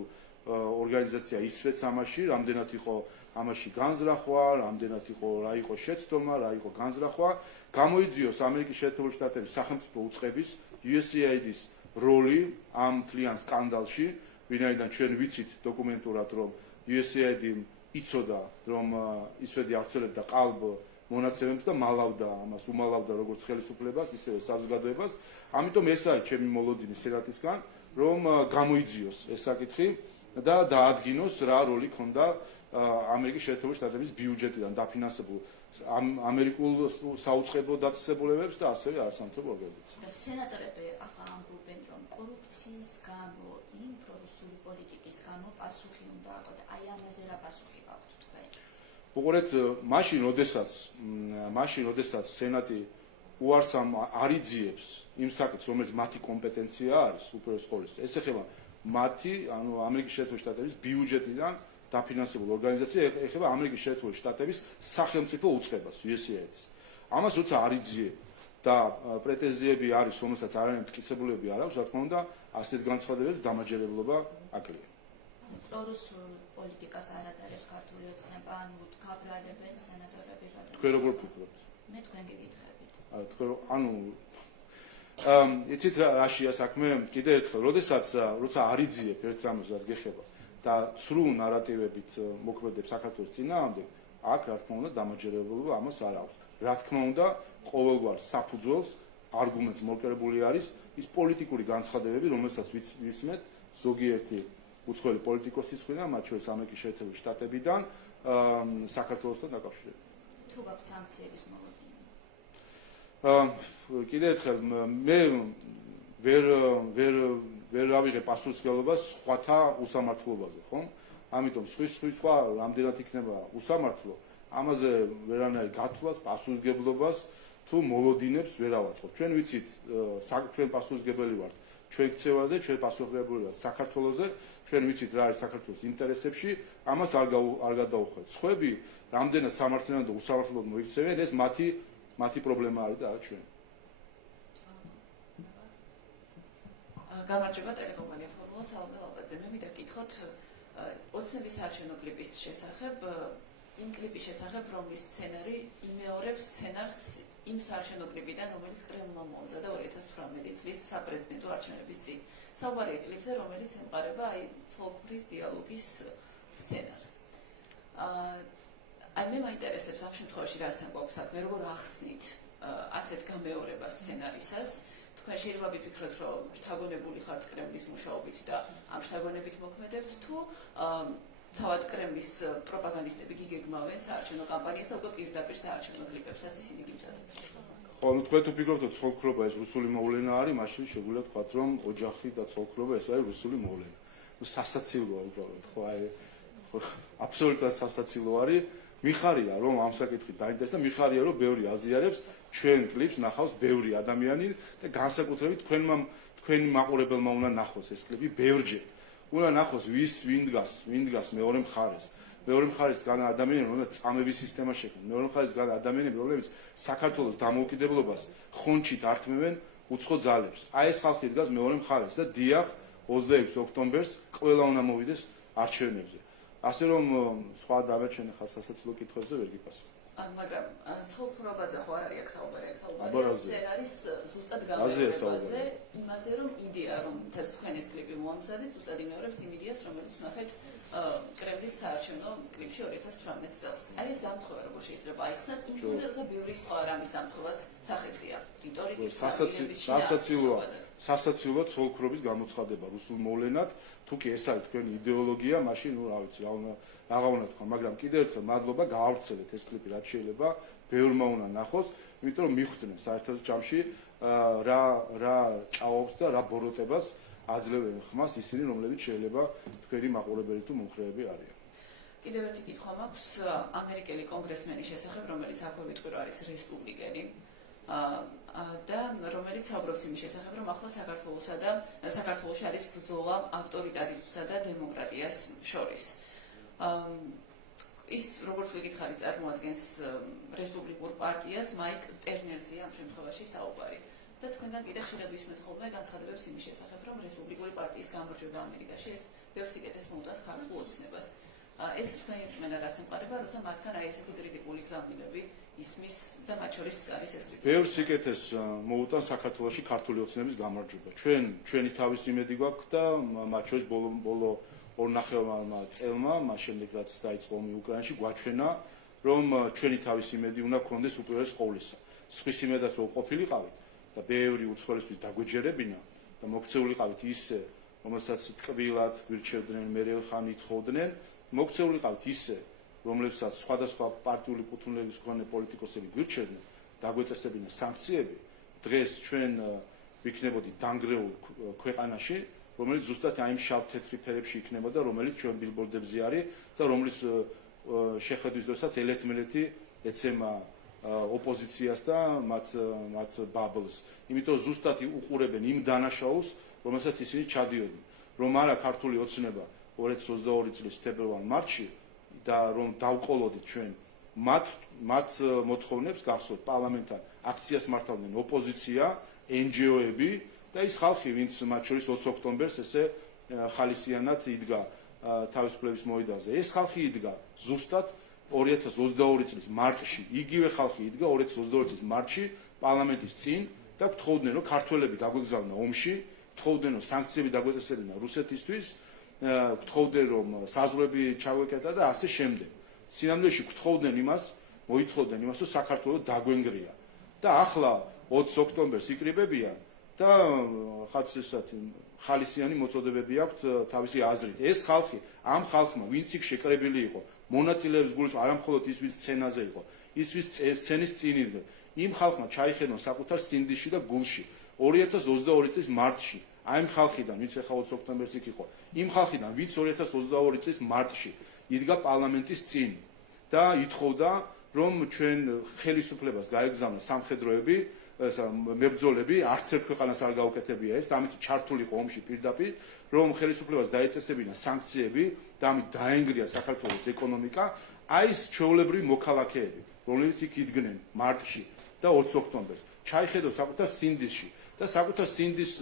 ორგანიზაცია ისრეც ამაში, რამდენად იყო ამაში განზრახვა, რამდენად რა იყო შეცდომა, რა იყო განზრახვა, გამოიძიოს ამერიკის შეერთებული შტატების სახელმწიფო უწყების USAID-ის როლი ამ მთლიან სკანდალში, ვინაიდან ჩვენ ვიცით დოკუმენტურად, რომ USAID იცოდა, რომ ისრედი ავრცელებდა ყალბ მონაცემებს და ამას უმალავდა როგორც ხელისუფლებას, ისევე საზოგადოებას. ამიტომ ეს არის ჩემი მოლოდინი სენატისგან, რომ გამოიძიოს ეს საკითხი და დაადგინოს რა როლი ქონდა ამერიკის შეერთებული შტატების ბიუჯეტიდან დაფინანსებულ ამერიკულ საუწყებო დაწესებულებებს და ასევე არასამთავრობო ორგანიზაციებს. სენატორები ახლა ამბობენ, რომ კორუფციის გამო, იმ პრორუსული პოლიტიკის გამო პასუხი უნდა აყოთ. აი ამაზე რა პასუხი გაქვთ თქვენ? უყურეთ, მაშინ, როდესაც სენატი უარს არიძიებს იმ საკითხს, რომელიც მათი კომპეტენცია არის, უპირველეს ყოვლისა, ეს ეხება მათი, ანუ ამერიკის შეერთებული შტატების ბიუჯეტიდან დაფინანსებულ ორგანიზაცია, ეხება ამერიკის შეერთებული შტატების სახელმწიფო უწყებას, USAID-ს. ამას როცა არიძიებ და პრეტენზიები არის, რომელსაც არანაირი მტკიცებულები არ აქვს, რა თქმა უნდა, ასეთ განცხადებებს დამაჯერებლობა აკლია. პრორუსულ პოლიტიკას არ ადარებს ქართული ოცნება, ანუ გაბრალებენ სენატორები. თქვენ როგორ ფიქრობთ? მე თქვენ გეკითხებით. თქვენ ანუ იცით რაშია საქმე? კიდევ ერთხელ, როცა არიძიებ ერთ რამეს, რაც გეხება და სრულ ნარატივებით მოქმედებს საქართველოს წინააღმდეგ, აქ რა თქმა უნდა დამაჯერებლობა ამას არ აქვს. რა თქმა უნდა, ყოველგვარ საფუძველს არგუმენტს მოკერებული არის ის პოლიტიკური განცხადებები, რომელსაც ვისმენთ ზოგიერთი უცხოელი პოლიტიკოსის მხრიდან, მათ შორის ამერიკის შეერთებული შტატებიდან, საქართველოსთან დაკავშირებით. თუ გაქვთ სანქციების მოლოდინი? კიდევ ერთხელ მე ვერ ავიღე პასუხისმგებლობას სხვათა უსამართლობაზე, ხომ? ამიტომ სხვა რამდენად იქნება უსამართლო, ამაზე ვერანაირ გათვლას, პასუხისმგებლობას თუ მოლოდინებს ვერ ავაწყობ. ჩვენ ვიცით, ჩვენ პასუხისმგებელი ვართ ჩვენ ქცევაზე, ჩვენ პასუხისმგებელი ვართ საქართველოზე, ჩვენ ვიცით რა არის საქართველოს ინტერესებში, ამას არ გადაუხვალთ. სხვები რამდენად სამართლიანად და უსამართლოდ მოიქცევენ, ეს მათი პრობლემა არის და არა ჩვენ. გამარჯობა ტელეკომპანია ფორმულა სალომე ლაბაძე. მე მინდა გითხოთ ოცნების საარჩევნო კლიპის შესახებ, იმ კლიპის შესახებ, რომლის სცენარი იმეორებს სცენარს იმ საარჩევნო კლიპიდან, რომელიც კრემლმა მოამზადა 2018 წლის საპრეზიდენტო არჩევნების წინ. საუბარია კლიპზე, რომელიც ემყარება ცოლ-ქმრის დიალოგის სცენარს. მე მაინტერესებს ამ შემთხვევაში რასთან გვაქვს საქმე, როგორ ახსნით ასეთ გამეორებას სცენარისას. თქვენ შეიძლება ვიფიქროთ, რომ შთაგონებული ხართ კრემლის მუშაობით და ამ შთაგონებით მოქმედებთ, თუ თავად კრემლის პროპაგანდისტები გიგეგმავენ საარჩევნო კამპანიას და უკვე პირდაპირ საარჩევნო კლიპებსაც ისინი გიმზადებენ. ხო, თქვენ თუ ფიქრობთ, რომ ცოლ-ქმრობა ეს რუსული მოვლენა არის, მაშინ შეგვიძლია ვთქვათ, რომ ოჯახი და ცოლ-ქმრობა ეს არის რუსული მოვლენა. სასაცილოა უბრალოდ, ხო, აბსოლუტურად სასაცილო არის. მიხარია, რომ ამ საკითხით დაინტერესდა, მიხარია, რომ ბევრი აზიარებს ჩვენ კლიპს ნახავს ბევრი ადამიანი და განსაკუთრებით თქვენი მაყურებელმა უნდა ნახოს ეს კლიპი ბევრჯერ. უნდა ნახოს ვინ დგას მეორე მხარეს. მეორე მხარეს დგას ადამიანები, რომელსაც წამების სისტემა შექმნა. მეორე მხარეს დგას ადამიანები, რომლებიც საქართველოს დამოუკიდებლობას ხონჩით ართმევენ უცხო ძალებს. აი ეს ხალხი დგას მეორე მხარეს და დიახ 26 ოქტომბერს ყველა უნდა მოვიდეს არჩევნებზე. ასე რომ სხვა დანარჩენი ხალხსაცილო კითხვებზე ვერ გიპასუხებ. მაგრამ ცოლ-ქმრობაზე ხო არ არის აქ საუბარი, აქ საუბარია სცენარის ზუსტად გამეორებაზე, იმაზე რომ იდეა რომ თქვენ ეს კლიპი მოამზადეთ, ზუსტად იმეორებს იმ იდეას, რომელიც ვნახეთ კრემლის საარჩევნო კლიპში 2018 წელს. აი ეს დამთხოვა როგორ შეიძლება აიხსნას, იმ ფუძელზე ბევრი სხვა რამის დამთხოვას სახეზია. რიტორიკის სასაცილო ცოლ-ქმრობის გამოცხადება რუსულ მოვლენად, თუ კი ეს არის თქვენი იდეოლოგია, მაშინ რა ვიცი, აღარ უნდა თქვა, მაგრამ კიდევ ერთხელ მადლობა, გაავრცელეთ ეს კლიპი, რაც შეიძლება ბევრმა უნდა ნახოს, იმიტომ რომ მიხვდნენ საერთოდ ჯამში რა ჭაობს და რა ბოროტებას აძლევენ ხმას ისინი, რომლებიც შეიძლება თქვენი მაყურებელი თუ მომხრეები არიან. კიდევ ერთი კითხვა მაქვს ამერიკელი კონგრესმენის შესახებ, რომელიც აქვე ვიტყვი რომ არის რესპუბლიკელი და რომელიც საუბრობს იმის შესახებ, რომ ახლა საქართველოში არის ბრძოლა ავტორიტარიზმსა და დემოკრატიას შორის. ის როგორც ვიკითხარით წარმოადგენს რესპუბლიკურ პარტიას, მაიკ ტერნერზე ამ შემთხვევაში საუბარი. და თქვენგან კიდევ ხშირად ვისმენთ ხოლმე განცხადებებს იმის შესახებ, რომ რესპუბლიკური პარტიის გამარჯვება ამერიკაში ეს ბევრ სიკეთეს მოუტანს ქართულ ოცნებას. ეს თქვენი რწმენა რას ემყარება, როცა მათგან აი ესეთი კრიტიკული გზავნილები ისმის და მათ შორის არის ეს კრიტიკა. ბევრ სიკეთეს მოუტანს საქართველოში ქართული ოცნების გამარჯვება. ჩვენი თავის იმედი გვაქვს და მათ შორის ბოლო 2.5 წელმა, მას შემდეგ რაც დაიწყო ომი უკრაინაში, გვაჩვენა, რომ ჩვენი თავის იმედი უნდა გქონდეს უპირველეს ყოვლისა. სხვის იმედად რომ ყოფილიყავით და ბევრი უცხოელისთვის დაგვეჯერებინა და მოქცეულიყავით ისე, რომელსაც ტკბილად გვირჩევდნენ, მერე ხან ითხოვდნენ, მოქცეულიყავით ისე, რომლებსაც სხვადასხვა პარტიული კუთვნილების მქონე პოლიტიკოსები გვირჩევდნენ, დაგვეწესებინა სანქციები, დღეს ჩვენ ვიქნებოდით დანგრეულ ქვეყანაში, რომელიც ზუსტად აი იმ შავ-თეთრი ფერებში იქნებოდა, რომელიც ჩვენ ბილბორდებზე არის და რომლის შეხედვის დროსაც ელეთ-მელეთი ეცემა ოპოზიციას და მათ ბაბლს. იმიტომ ზუსტად უყურებენ იმ დანაშაულს, რომელსაც ისინი ჩადიოდნენ. რომ არა ქართული ოცნება 2022 წლის თებერვალ-მარტში და რომ დავყოლოდით ჩვენ მათ მოთხოვნებს გახსოვთ პარლამენტთან აქციას მართავდნენ ოპოზიცია, NGO-ები და ის ხალხი, ვინც მათ შორის 20 ოქტომბერს ესე ხალისიანად იდგა თავისუფლების მოედანზე. ეს ხალხი იდგა ზუსტად 2022 წლის მარტში, იგივე ხალხი იდგა 2022 წლის მარტში პარლამენტის წინ და გთხოვდნენ, რომ ქართველები გაგვეგზავნა ომში, გთხოვდნენ, რომ სანქციები დაგვეწესებინა რუსეთისთვის, გთხოვდნენ, რომ საზღვრები ჩავეკეტა და ასე შემდეგ. სინამდვილეში გთხოვდნენ იმას, მოითხოვდნენ იმას, რომ საქართველოს დაგვენგრია. და ახლა 20 ოქტომბერს იკრიბებიან და ხალხისათვის ხალისიანი მოწოდებები აქვთ თავისი აზრით. ეს ხალხი, ამ ხალხმა, ვინც იქ შეკრებილი იყო, მონაწილეებს გულს არა მხოლოდ ის, ვინც სცენაზე იყო, ის ვის სცენის წინ იდგა. იმ ხალხმა ჩაიხედა საკუთარ სინდისში და გულში 2022 წლის მარტში. აი იმ ხალხიდან, ვინც ახლა 20 ოქტომბერს იქ იყო, იმ ხალხიდან, ვინც 2022 წლის მარტში იდგა პარლამენტის წინ და ითხოვდა, რომ ჩვენ ხელისუფლებას გაეგზავნა სამხედროები, მებრძოლები, არც ერთ ქვეყანას არ გაუკეთებია ეს, და ამით ჩართული იყო ომში პირდაპირ, რომ ხელისუფლებას დაეწესებინა სანქციები და ამით დაენგრია საქართველოს ეკონომიკა, აი ეს ჩვეულებრივი მოქალაქეები, რომლებიც იქ იდგნენ მარტში და 20 ოქტომბერს, ჩაიხედო საკუთარ სინდისში და საკუთარ სინდის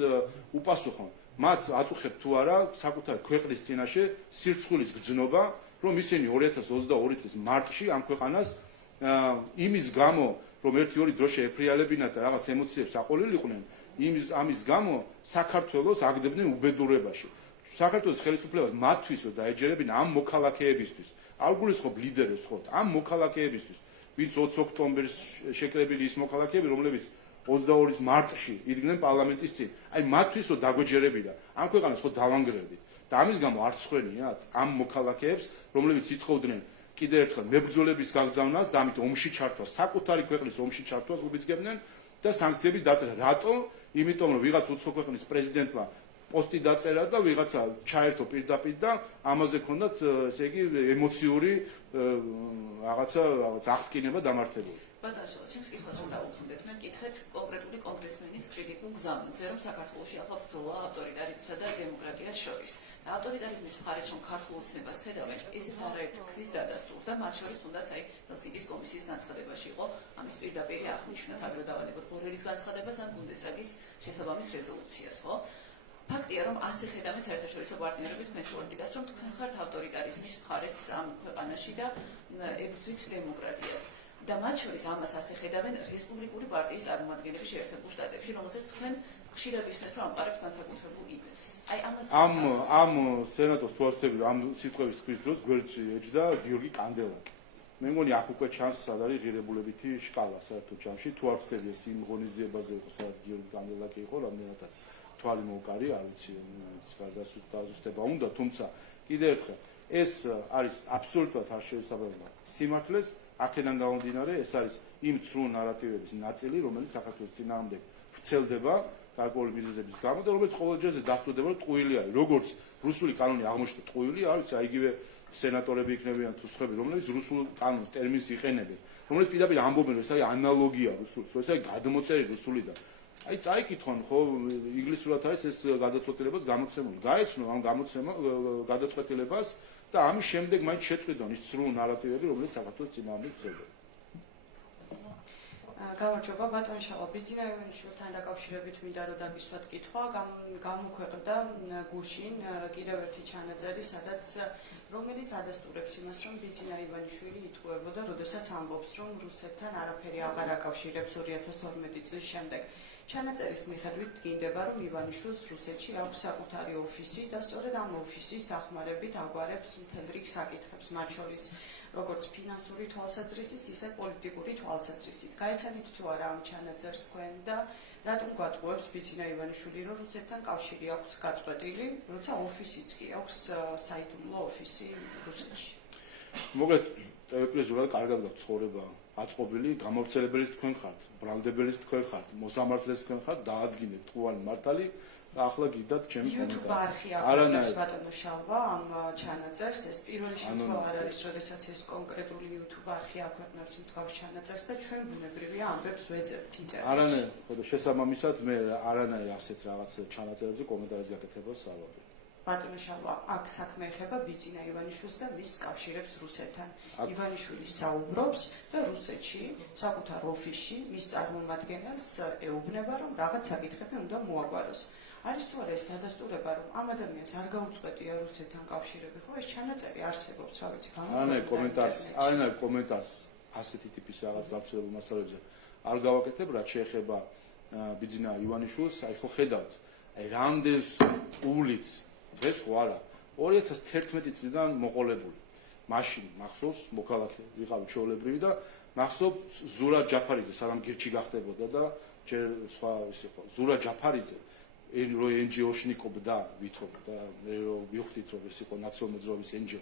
უპასუხონ, მათ აწუხებთ თუ არა საკუთარ ქვეყნის წინაშე სირცხვილის გრძნობა, რომ ისინი 2022 წლის მარტში ამ ქვეყანას იმის გამო, რომ ერთი-ორი დროშა ეფრიალებინათ და რაღაც ემოციებს აყოლილიყვნენ, ამის გამო საქართველოს აგდებდნენ უბედურებაში. საქართველოს ხელისუფლებას მათთვისო დაეჯერებინა ამ მოქალაქეებისთვის. არ გულისხმობ ლიდერებს ხო, ამ მოქალაქეებისთვის, ვინც 20 ოქტომბერს შეკრებილი ის მოქალაქეები, რომლებიც 22 მარტში იდგნენ პარლამენტის წინ. აი მათთვისო დაგვეჯერებინა. ამ ქვეყანას ხო დავანგრევდით. და ამის გამო არ ცხრენიათ ამ მოქალაქეებს, რომლებიც ითხოვდნენ კიდევ ერთხელ მებრძოლების გაგზავნას და ამით ომში ჩართვას, საკუთარი ქვეყნის ომში ჩართვას უბიძგებდნენ და სანქციების დაწერა. რატო? იმიტომ რომ ვიღაც უცხო ქვეყნის პრეზიდენტმა პოსტი დაწერა და ვიღაცა ჩაერთო პირდაპირ და ამაზე ჰქონდათ ესე იგი ემოციური რაღაცა აღდგენება დამართებული. ბატონო, ჩემს კითხვას რომ დავუხსნდეთ, მე მკითხეთ კონკრეტული კონგრესმენის კრიტიკულ გზავნილზე, რომ საქართველოში ახლა ბრძოლა ავტორიტარიზმსა და დემოკრატიას შორის. ავტორიტარიზმის მხარეს რომ ქართულ ოცნებას ხედავენ, ისიც არაერთ გზის დადასტურდა და მათ შორის თუნდაც აი ჰელსინკის კომისიის განცხადებაში იყო ამის პირდაპირი აღნიშვნა, თავი რომ დავალებოთ ბორელის განცხადებას ან ბუნდესტაგის შესაბამის რეზოლუციას, ხო? ფაქტია, რომ ასე ხედავენ საერთაშორისო პარტნიორები თქვენს პოლიტიკას, რომ თქვენ ხართ ავტორიტარიზმის მხარეს ამ ქვეყანაში და ებრძვით დემოკრატიას. და მათ შორის ამას ასე ხედავენ რესპუბლიკური პარტიის წარმომადგენლები შეერთებულ შტატებში, რომელზეც თქვენ ხშირად ისმენთ, რომ ამყარებთ განსაკუთრებულ იბერს. აი ამ სენატოს თუ ასწრები, ამ სიტყვების თქვის დროს გვერდში ეჯდა გიორგი კანდელაკი. მე მგონი აქ უკვე ჩანს სად არის ღირებულებითი შკალა საერთოდ ჩანში, თუ არ ვწდები ეს იმ ღონისძიებაზე იყო, სადაც გიორგი კანდელაკი იყო, რამდენადაც თვალი მოუკარი, არ ვიცი, ის გადასუსტება უნდა, თუმცა კიდევ ერთხელ ეს არის აბსოლუტურად არ შეესაბამება სიმართლეს. აქედან გამომდინარე, ეს არის იმ ცრუ ნარატივების ნაწილი, რომელიც საქართველოს წინააღმდეგ ვრცელდება გარკვეული მიზეზების გამო და რომელიც ყოველ ჯერზე დახვდება, რომ ტყუილი არის. როგორც რუსული კანონი აღმოჩნდა ტყუილი, არის აი იგივე სენატორები იქნებიან თუ სხვები, რომლებიც რუსულ კანონს ტერმინს იყენებენ, რომელიც პირდაპირ ამბობენ, რომ ეს არის ანალოგია რუსულს, რომ ეს არის გადმოწერი რუსულიდან. აი წაიკითხონ, ხო, ინგლისურად არის ეს გადაწყვეტილებას გამოცემული. გაეცნო ამ გადაწყვეტილებას და ამის შემდეგ მაინც შეწყვიტონ ის ცრუ ნარატივები, რომელიც საქართველოს წინააღმდეგ ვრცელდება. გამარჯობა, ბატონ შალვა, ბიძინა ივანიშვილთან დაკავშირებით მინდა რომ დაგისვათ კითხვა, გამოქვეყნდა გუშინ კიდევ ერთი ჩანაწერი, სადაც რომელიც ადასტურებს იმას, რომ ბიძინა ივანიშვილი იტყუებოდა, როდესაც ამბობს, რომ რუსეთთან არაფერი აღარ აკავშირებს 2012 წლის შემდეგ. ჩანაწერის მიხედვით დგინდება, რომ ივანიშვილს რუსეთში აქვს საკუთარი ოფისი და სწორედ ამ ოფისის დახმარებით აგვარებს მთელ რიგ საკითხებს, მათ შორის როგორც ფინანსური თვალსაზრისით, ისე პოლიტიკური თვალსაზრისით. გაეცანით თუ არა ამ ჩანაწერს თქვენ და რატომ გვატყუებს ბიძინა ივანიშვილი, რომ რუსეთთან კავშირი აქვს გაწყვეტილი, როცა ოფისიც კი აქვს საიდუმლო ოფისი რუსეთში. მოგეთ ტელევიზიურად კარგად გაქვს ცხოვრება. აწყობილი, გამავრცელებელიც თქვენ ხართ, ბრალდებელიც თქვენ ხართ, მოსამართლეც თქვენ ხართ, დაადგინეთ ტყუარი მართალი და ახლა გიდათ ჩემი კომენტარი. YouTube არხი აკეთებს ბატონო შალვა ამ ჩანაწერს, ეს პირველი შემთხვევა არ არის, როდესაც ეს კონკრეტული YouTube არხი აქვეყნებს მსგავს ჩანაწერს და ჩვენ ბუნებრივია ამბებს ვეძებთ ინტერნეტში. არანაირ, შესაბამისად მე არანაირ ასეთ რაღაც ჩანაწერებზე კომენტარის გაკეთებას არ ვაპირებ. ბატონო შალვა, აქ საქმე ეხება ბიძინა ივანიშვილს და მის კავშირებს რუსეთთან. ივანიშვილი საუბრობს და რუსეთში, საკუთარ ოფისში, მის წარმომადგენელს ეუბნება, რომ რაღაც საკითხები უნდა მოაგვაროს. არის თუ არა ეს დადასტურება, რომ ამ ადამიანს არ გაუწყვეტია რუსეთთან კავშირები, ხო ეს ჩანაწერი არსებობს, რა ვიცი, არანაირ კომენტარს ასეთი ტიპის რაღაც გავრცელებულ მასალებზე არ გავაკეთებ, რაც შეეხება ბიძინა ივანიშვილს, აი ხო ხედავთ, აი რამდენს უვლით დღეს ხო არა 2011 წლიდან მოყოლებული. მაშინ მახსოვს მოქალაქე ვიყავი ჩვეულებრივი და მახსოვს ზურა ჯაფარიძე სანამ გირჩი გახდებოდა და ჯერ სხვა ის იყო ზურა ჯაფარიძე რო NGO-ში ნიკობდა ვითომ და მე რო ვიხდით რომ ეს იყო ნაციონალ მოძრაობის NGO.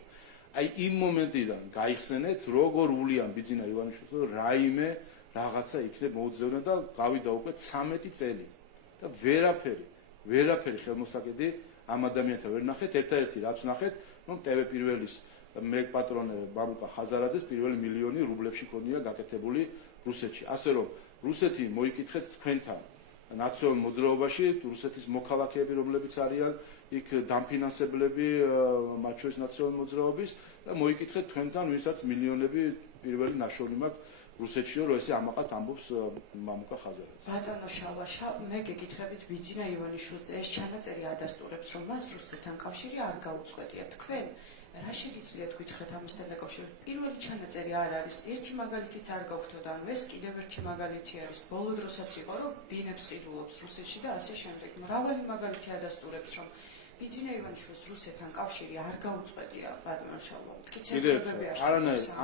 აი იმ მომენტიდან გაიხსენეთ როგორ ულიან ბიძინა ივანიშვილს რომ რაიმე რაღაცა იქნებ მოუძებნა და გავიდა უკვე 13 წელი და ვერაფერი ხელმოსაკედი ამ ადამიანთან ვერ ნახეთ. ერთადერთი რაც ნახეთ რომ TV პირველის მე პატრონე ბაბუკა ხაზარაძეს 1 მილიონი რუბლებში ქონია გაკეთებული რუსეთში. ასე რომ რუსეთი მოიკითხეთ თქვენთან ნაციონალურ მოძრაობაში რუსეთის მოქალაქეები რომლებიც არიან იქ დამფინანსებლები მათ შორის ნაციონალურ მოძრაობის და მოიკითხეთ თქვენთან ვისაც მილიონები პირველი ნაშოვნი მაქვს რუსეთშიო რომ ესე ამაყად ამბობს მამუკა ხაზარაძე. ბატონო შალვა, მე გეკითხებით ბიძინა ივანიშვილს ეს ჩანაწერი ადასტურებს რომ მას რუსეთთან კავშირი არ გაუწყვეტია. თქვენ რა შეგიძლიათ გითხრათ ამასთან დაკავშირებით? პირველი ჩანაწერი არ არის, ერთი მაგალითიც არ გავხდოთ, ანუ ეს კიდევ ერთი მაგალითი არის. ბოლო დროსაც იყო რომ ბინებს ყიდულობს რუსეთში და ასე შემდეგ. მრავალი მაგალითი ადასტურებს რომ ბიძინა ივანიშვილს რუსეთთან კავშირი არ გაუწყვეტია, ბატონო შალვა.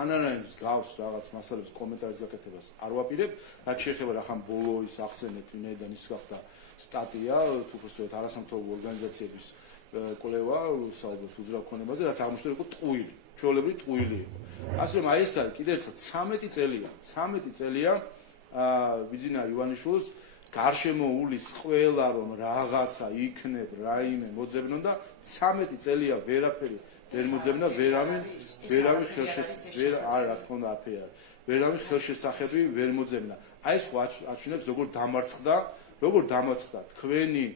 არანაირ გავს რაღაც მასალებს კომენტარის გაკეთებას არ ვაპირებ, რაც შეეხება რახან ბოლო ის ახსენეთ ვინაიდან ის გახდა სტატია თუ უბრალოდ არასამთავრობო ორგანიზაციების კოლევა საუბრობთ უძრავ ქონებაზე, რაც აღმოჩნდა იყო ტყუილი, ჩვეულებრივი ტყუილი იყო. ასე რომ აი ეს არის კიდევ ერთხელ 13 წელია ბიძინა ივანიშვილს გარშემო ულის ყველა რომ რაღაცა იქნებ, რაიმე მოძებნონ და 13 წელია ვერაფერი ვერ მოძებნა, ვერავინ ხელშესახები ვერ მოძებნა. აი ეს აჩვენებს როგორ დამარცხდა თქვენი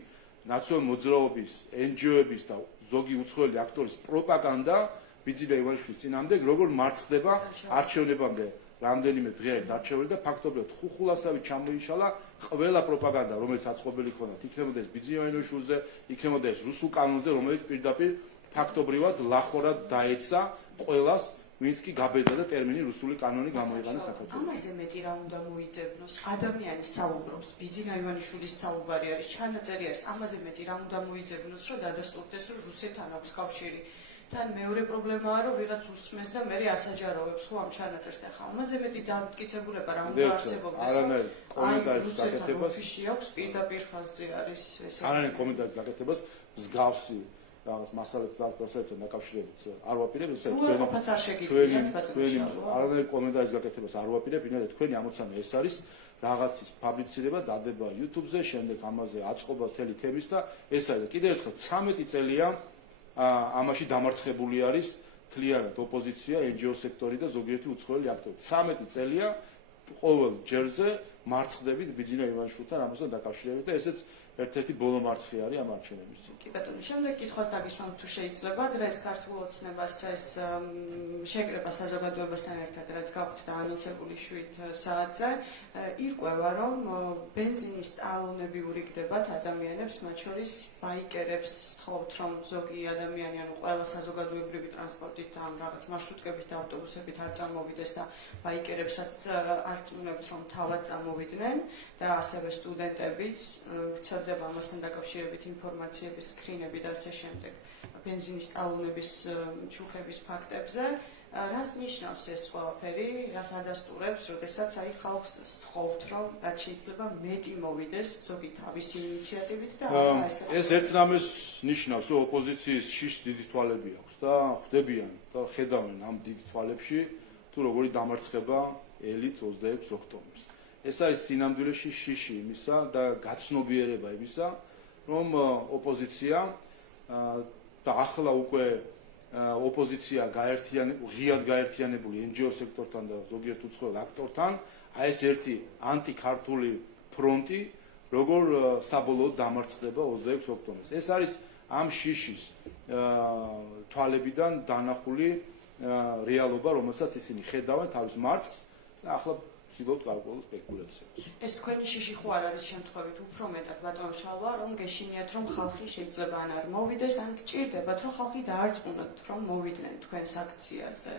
ნაციონალურ მოძრაობის, NGO-ების და ზოგი უცხოელი აქტორის პროპაგანდა ბიძინა ივანიშვილის წინამდე, როგორ მარცხდება არჩევნებამდე რამდენიმე დღე არის დარჩეული და ფაქტობრივად ხუხულასავით ჩამოიშალა ყველა პროპაგანდა, რომელიც აწყობილი ქონდათ, იქნებოდა ეს ბიძინა ივანიშვილზე, იქნებოდა ეს რუსულ კანონზე, რომელიც პირდაპირ ფაქტობრივად ლახორად დაეცა ყველას, ვინც კი გაბედა და ტერმინი რუსული კანონი გამოიყენა საქართველოში. ამაზე მეტი რა უნდა მოიძებნოს? ადამიანი საუბრობს, ბიძინა ივანიშვილის საუბარი არის, ჩანაწერი არის, ამაზე მეტი რა უნდა მოიძებნოს, რომ დადასტურდეს, რომ რუსეთთან აქვს კავშირი. თან მეორე პრობლემაა, რომ ვიღაც უსმენს და მე ასაჯაროვებს ხო ამ ჩანაწერს და ხა ამაზე მეტი დამტკიცებულება რა უნდა არსებობდეს. არანაირ კომენტარის გაკეთებას ოფისში აქვს პირდაპირ ხაზზე არის ეს. არანაირ კომენტარის გაკეთებას მსგავსი რაღაც მასალებს დასწრებთან დაკავშირებით არ ვაპირებ, ესე არანაირ კომენტარის გაკეთებას არ ვაპირებ, ვინაიდან თქვენი ამოცანა ეს არის რაღაცის ფაბრიცირება, დადება YouTube-ზე, შემდეგ ამაზე აწყობა მთელი თემის და ეს არის კიდევ ერთხელ 13 წელია ამაში დამარცხებული არის თლიანად ოპოზიცია, NGO სექტორი და ზოგიერთი უცხოელი აქტორი. 13 წელია ყოველ ჯერზე მარცხდებით ბიძინა ივანიშვილთან ამასთან დაკავშირებით და ესეც ერთ-ერთი ბოლო მარცხი არის ამ არჩევნებისთვის. კი ბატონო, შემდეგ კითხვას დაგისვამ თუ შეიძლება, დღეს ქართულ ოცნებას ეს შეკრება საზოგადოებასთან ერთად, რაც გაქვთ და ანონსებული 7 საათზე, ირკვევა, რომ ბენზინის ტალონები ურიგდებათ ადამიანებს, მათ შორის ბაიკერებს, სთხოვთ, რომ ზოგი ადამიანი, ანუ ყველა საზოგადოებრივი ტრანსპორტით ან რაღაც მარშრუტკებით და ავტობუსებით არ წარმოვიდეს და ბაიკერებსაც არ წუნებთ, რომ თავად წარმოვიდნენ და ასევე სტუდენტებიც ვრცელდება ამასთან დაკავშირებით ინფორმაციების სკრინები და ასე შემდეგ ბენზინის ტალონების ჩუხების ფაქტებზე. რას ნიშნავს ეს ყველაფერი, რას ადასტურებს, როდესაც აი ხალხს სთხოვთ, რომ რაც შეიძლება მეტი მოვიდეს ზოგი თავისი ინიციატივით და ეს ერთნამეს ნიშნავს, რომ ოპოზიციის შიშ დიდი თვალები აქვს და ხვდებიან და ხედავენ ამ დიდ თვალებში თუ როგორი დამარცხება ელით 26 ოქტომბერს. ეს არის სინამდვილეში შიში იმისა და გაცნობიერება იმისა, რომ ოპოზიცია და ახლა უკვე ოპოზიცია ღიად გაერთიანებული NGO სექტორთან და ზოგიერთ უცხოელ აქტორთან, აი ეს ერთი ანტიქართული ფრონტი, როგორ საბოლოოდ დამარცხდება 26 ოქტომბერს. ეს არის ამ შიშის თვალებიდან დანახული რეალობა, რომელსაც ისინი ხედავენ თავის მარცხს და ახლა ვცდილობთ გარკვეულ სპეკულაციას. ეს თქვენი შიში ხო არ არის შემთხვევით უფრო მეტად ბატონო შალვა, რომ გეშინიათ, რომ ხალხი შეიძლება ან არ მოვიდეს, ან გჭირდებათ, რომ ხალხი დაარწმუნოთ, რომ მოვიდნენ თქვენს აქციაზე.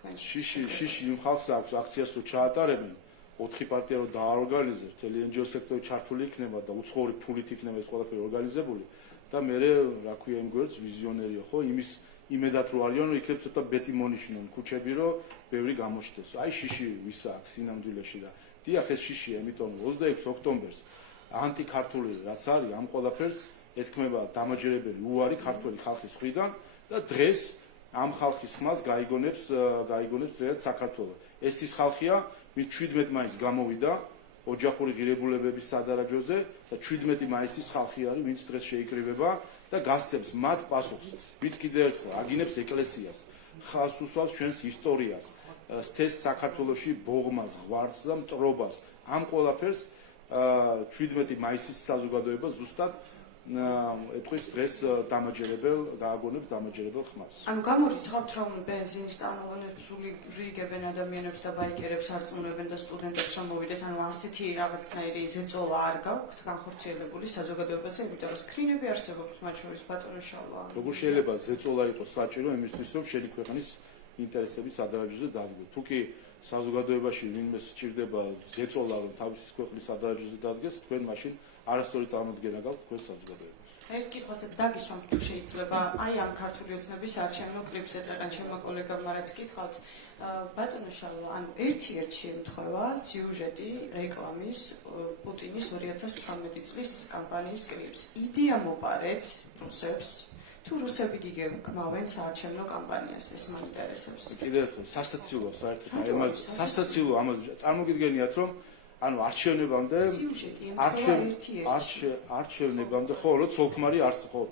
შიში იმ ხალხს აქვს აქციას რო ჩაატარებენ, 4 პარტია რო დააორგანიზებს, მთელი NGO სექტორი ჩართული იქნება და უცხოური ფულით იქნება ეს ყველაფერი ორგანიზებული და მე რა ქვია იმ გვერდს ვიზიონერია ხო იმის იმედად რო არიან რომ იქნებ ცოტა ბეტი მონიშნონ ქუჩები რომ ბევრი გამოჩნდეს. აი შიში ვის აქვს სინამდვილეში და დიახ ეს შიშია, იმიტომ 26 ოქტომბერს ანტიქართული რაც არის ამ ყველაფერს ეთქმება დამაჯერებელი უარი ქართველი ხალხის მხრიდან და დღეს ამ ხალხის ხმას გაიგონებს დღეად საქართველო. ეს ის ხალხია, ვინც 17 მაისს გამოვიდა ოჯახური ღირებულებების სადარაჯოზე და 17 მაისის ხალხი არის, ვინც დღეს შეიკრიბება და გასცემს მათ პასუხს, ვინც კიდევ ერთხელ აგინებს ეკლესიას, ხალხს უსვამს ჩვენს ისტორიას, სთეს საქართველოში ბოღმას, ღვარს და მტრობას. ამ ყველაფერს 17 მაისის საზოგადოება ზუსტად ეთქვის დღეს დააგონებს დამაჯერებელ ხმას. ანუ გამორიცხავთ, რომ ბენზინის ტანმოვარდნებს რიგებენ ადამიანებს და ბაიკერებს არწმუნებენ და სტუდენტებს რომ მოვიდეთ, ანუ ასეთი რაღაცნაირი ზეწოლა არ გაქვთ განხორციელებული საზოგადოებაზე, იმიტომ რომ სკრინები არსებობს მათ შორის ბატონო შალვა. როგორ შეიძლება ზეწოლა იყოს საჭირო იმისთვის, რომ შენი ქვეყნის ინტერესების სადარაჯოზე დადგეს. თუ კი საზოგადოებაში ვინმე სჭირდება ზეწოლა, რომ თავის ქვეყნის სადარაჯოზე დადგეს, თქვენ მაშინ არასწორი წარმოდგენა გაქვთ თქვენ საზოგადოებას. ერთ კითხვასაც დაგისვამ, თუ შეიძლება, აი ამ ქართული ოცნების არჩევნო კლიპზე წეგან ჩემმა კოლეგებმა რაც კითხავთ, ბატონო შალვა, ანუ ერთ-ერთი შემთხვევა, სიუჟეტი რეკლამის პუტინის 2018 წლის კამპანიის კლიპს. იდეა მოპარეთ რუსებს, თუ რუსები გიგებმავენ საარჩევნო კამპანიას, ეს მაინტერესებს. კიდევ ერთხელ სასაცილოა საერთოდ აი ამას სასაცილო ამას წარმოგიდგენიათ რომ ანუ არჩევნებამდე არჩევნებამდე ხო რო ცოლქმარი არის ხო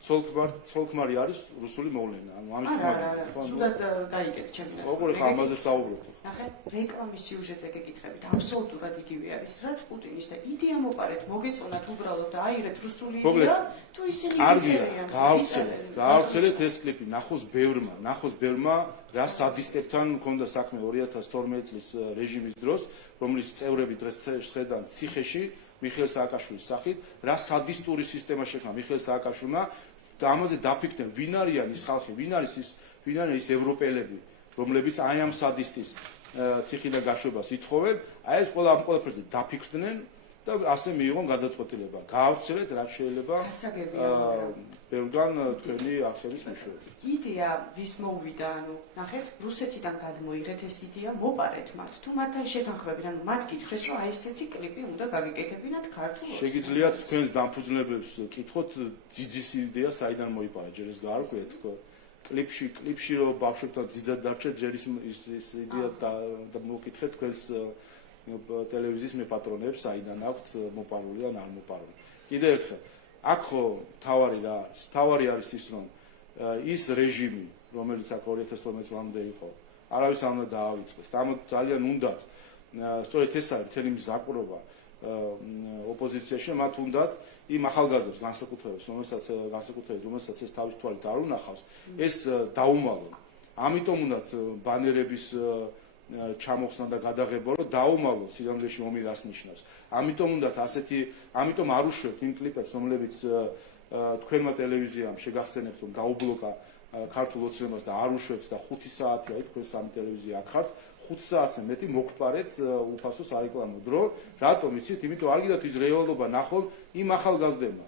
ცოლქმარი არის რუსული მოვლენა ანუ ამის თემა სულად გაიგეთ ჩემი ნაცვლად როგორ ხა ამაზე საუბრობთ ნახე რეკლამის სიუჟეტზე გეკითხებით აბსოლუტურად იგივე არის რაც პუტინის და იდეა მოპარეთ მოგეწონათ უბრალოდ და აირეთ რუსული იდეა თუ ისინი იწერიან გაავრცელეთ ეს კლიპი ნახოს ბევრმა რა სადისტებთან მქონდა საქმე 2012 წლის რეჟიმის დროს რომლის წევრები დღეს შედან ციხეში მიხეილ სააკაშვილის სახით რა სადისტური სისტემა შექმნა მიხეილ სააკაშვილმა და ამაზე დაფიქრდნენ ვინ არიან ის ხალხი ვინ არის ის ევროპელები რომლებიც აი ამ სადისტის ციხიდან გაშვებას ითხოვენ აი ეს ყველა ამ ყველაფერზე დაფიქრდნენ და ასე მიიღონ გადაწყვეტილება გაავრცელეთ რაც შეიძლება ბევრგან თქვენი არხების მეშვეობით იდეა ვის მოვიდა ანუ ნახეთ რუსეთიდან გადმოიღეთ ეს იდეა მოპარეთ მათ თუ მათთან შეთანხმებით ანუ მათ გითხრეს რომ აი ესეთი კლიპი უნდა გაგიკეთებინათ ქართულში შეგიძლიათ თქვენს დამფუძნებლებს კითხოთ ძიძის იდეა საიდან მოიპარა ჯერ ეს გაარკვიეთ კლიპში რომ ბავშვებთან ძიძად დარჩეთ ჯერ ის იდეა და მოკითხეთ თქვენს ტელევიზიის მეპატრონეებს საიდან აქვთ მოპარული ან არ მოპარული კიდევ ერთხელ აქ ხო თავარი არის ის რომ ის რეჟიმი რომელიც აქ 2012 წლამდე იყო არავის არ უნდა დაავიწყდეს და ძალიან უნდათ სწორედ ეს არის მთელი მის გაყრობა ოპოზიციაში მათ უნდათ იმ ახალგაზრდებს რომელსაც ეს თავის თვალით არ უნახავს ეს დაუმალონ ამიტომ უნდათ ბანერების ჩამოხსნა და გადაღება რომ დაუმალონ სიგანძეში ომი რას ნიშნავს ამიტომ უნდათ ამიტომ არ უშვებთ იმ კლიპებს რომლებიც თქვენმა ტელევიზიამ შეგახსენებთ რომ დაუბლოკა ქართულ ოცნებას და არ უშვებთ და 5 საათია იქ თქვენ სამი ტელევიზია აქ ხართ 5 საათზე მეტი მოგყვარეთ უფასო სარეკლამო დრო რატომ იცით იმიტომ არ გიდათ ის რეალობა ნახოთ იმ ახალგაზრდებმა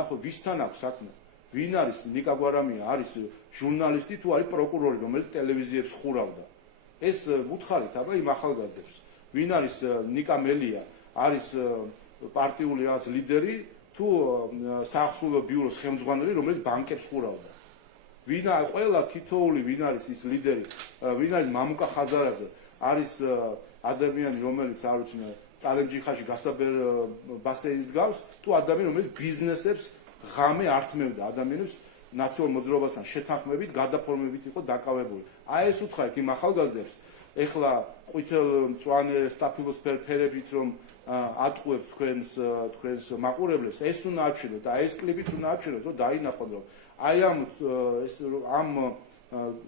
ნახოთ ვისთან აქვს საქმე ვინ არის ნიკა გვარამია არის ჟურნალისტი თუ არის პროკურორი რომელიც ტელევიზიებს ხურავდა ეს უთხარით აბა იმ ახალგაზრდებს ვინ არის ნიკა მელია არის პარტიული რაღაც ლიდერი თუ საახსოვრო ბიუროს ხელმძღვანელი რომელიც ბანკებს ხურავდა ვინ არის ყველა თითოეული ვინ არის ის ლიდერი ვინ არის მამუკა ხაზარაძე არის ადამიანი რომელიც არ ვიცი წალენჯიხაში გასაბერ ბასეინს დგავს თუ ადამიანი რომელიც ბიზნესებს ღამე ართმევდა ადამიანებს ნაციონალურ მოძრაობასთან შეთანხმებით გადაფორმებით იყო დაკავებული აი ეს უთხარით იმ ახალგაზრდებს ეხლა ყვითელ მწვანე სტაფილოსფერ ფერებით რომ ატყუებ თქვენს მაყურებლებს, ეს უნდა აჩვენოთ და ეს კლიპიც უნდა აჩვენოთ, რომ დაინახონ, რომ აი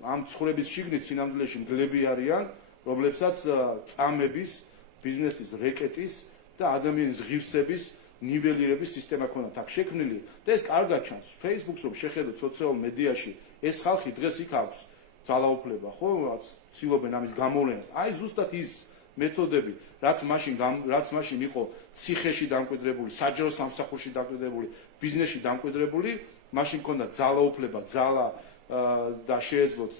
ამ ცხოვრების შიგნით სინამდვილეში მგლები არიან, რომლებსაც წამების, ბიზნესის რეკეტის და ადამიანის ღირსების ნიველირების სისტემა ქონდათ აქ შექმნილი და ეს კარგად ჩანს. Facebook-ს რომ შეხედოთ სოციალურ მედიაში, ეს ხალხი დღეს იქ აქვს ძალაუფლება, ხო, რაც ცდილობენ ამის გამოვლენას. აი ზუსტად ის მეთოდები, რაც მაშინ იყო ციხეში დამკვიდრებული, საჯარო სამსახურში დამკვიდრებული, ბიზნესში დამკვიდრებული, მაშინ ქონდა ძალაუფლება, ძალა და შეეძლოთ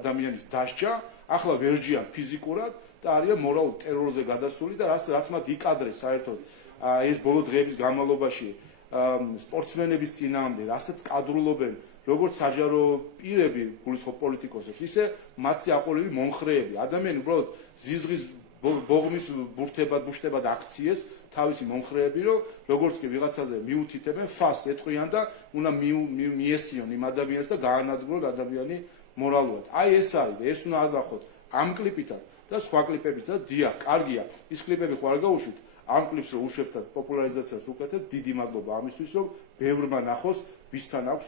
ადამიანის დასჯა, ახლა ვერჯიან ფიზიკურად და არიან მორალურ ტერორზე გადასული და რაც მათ იკადრეს საერთოდ ეს ბოლო დღეების განმავლობაში სპორტსმენების წინააღმდეგ, რასაც კადრულობენ როგორც საჯარო პირები, გულისხმობ პოლიტიკოსებს, ისე მათი აყოლილი მომხრეები. ადამიანი უბრალოდ ზიზღის ბოღმის ბუშტებად აქციეს თავისი მომხრეები, რომ როგორც კი ვიღაცაზე მიუთითებენ, ფას ეტყვიან და უნდა მიესიონ იმ ადამიანს და გაანადგურონ ადამიანი მორალურად. აი ეს არის, ეს უნდა აღახოთ ამ კლიპიდან და სხვა კლიპებით და დიახ, კარგია. ის კლიპები ხო არ გაუშვით, ამ კლიპს რომ უშვებთ პოპულარიზაციას უკეთებთ, დიდი მადლობა ამისთვის, რომ ბევრმა ნახოს, ვისთან აქვს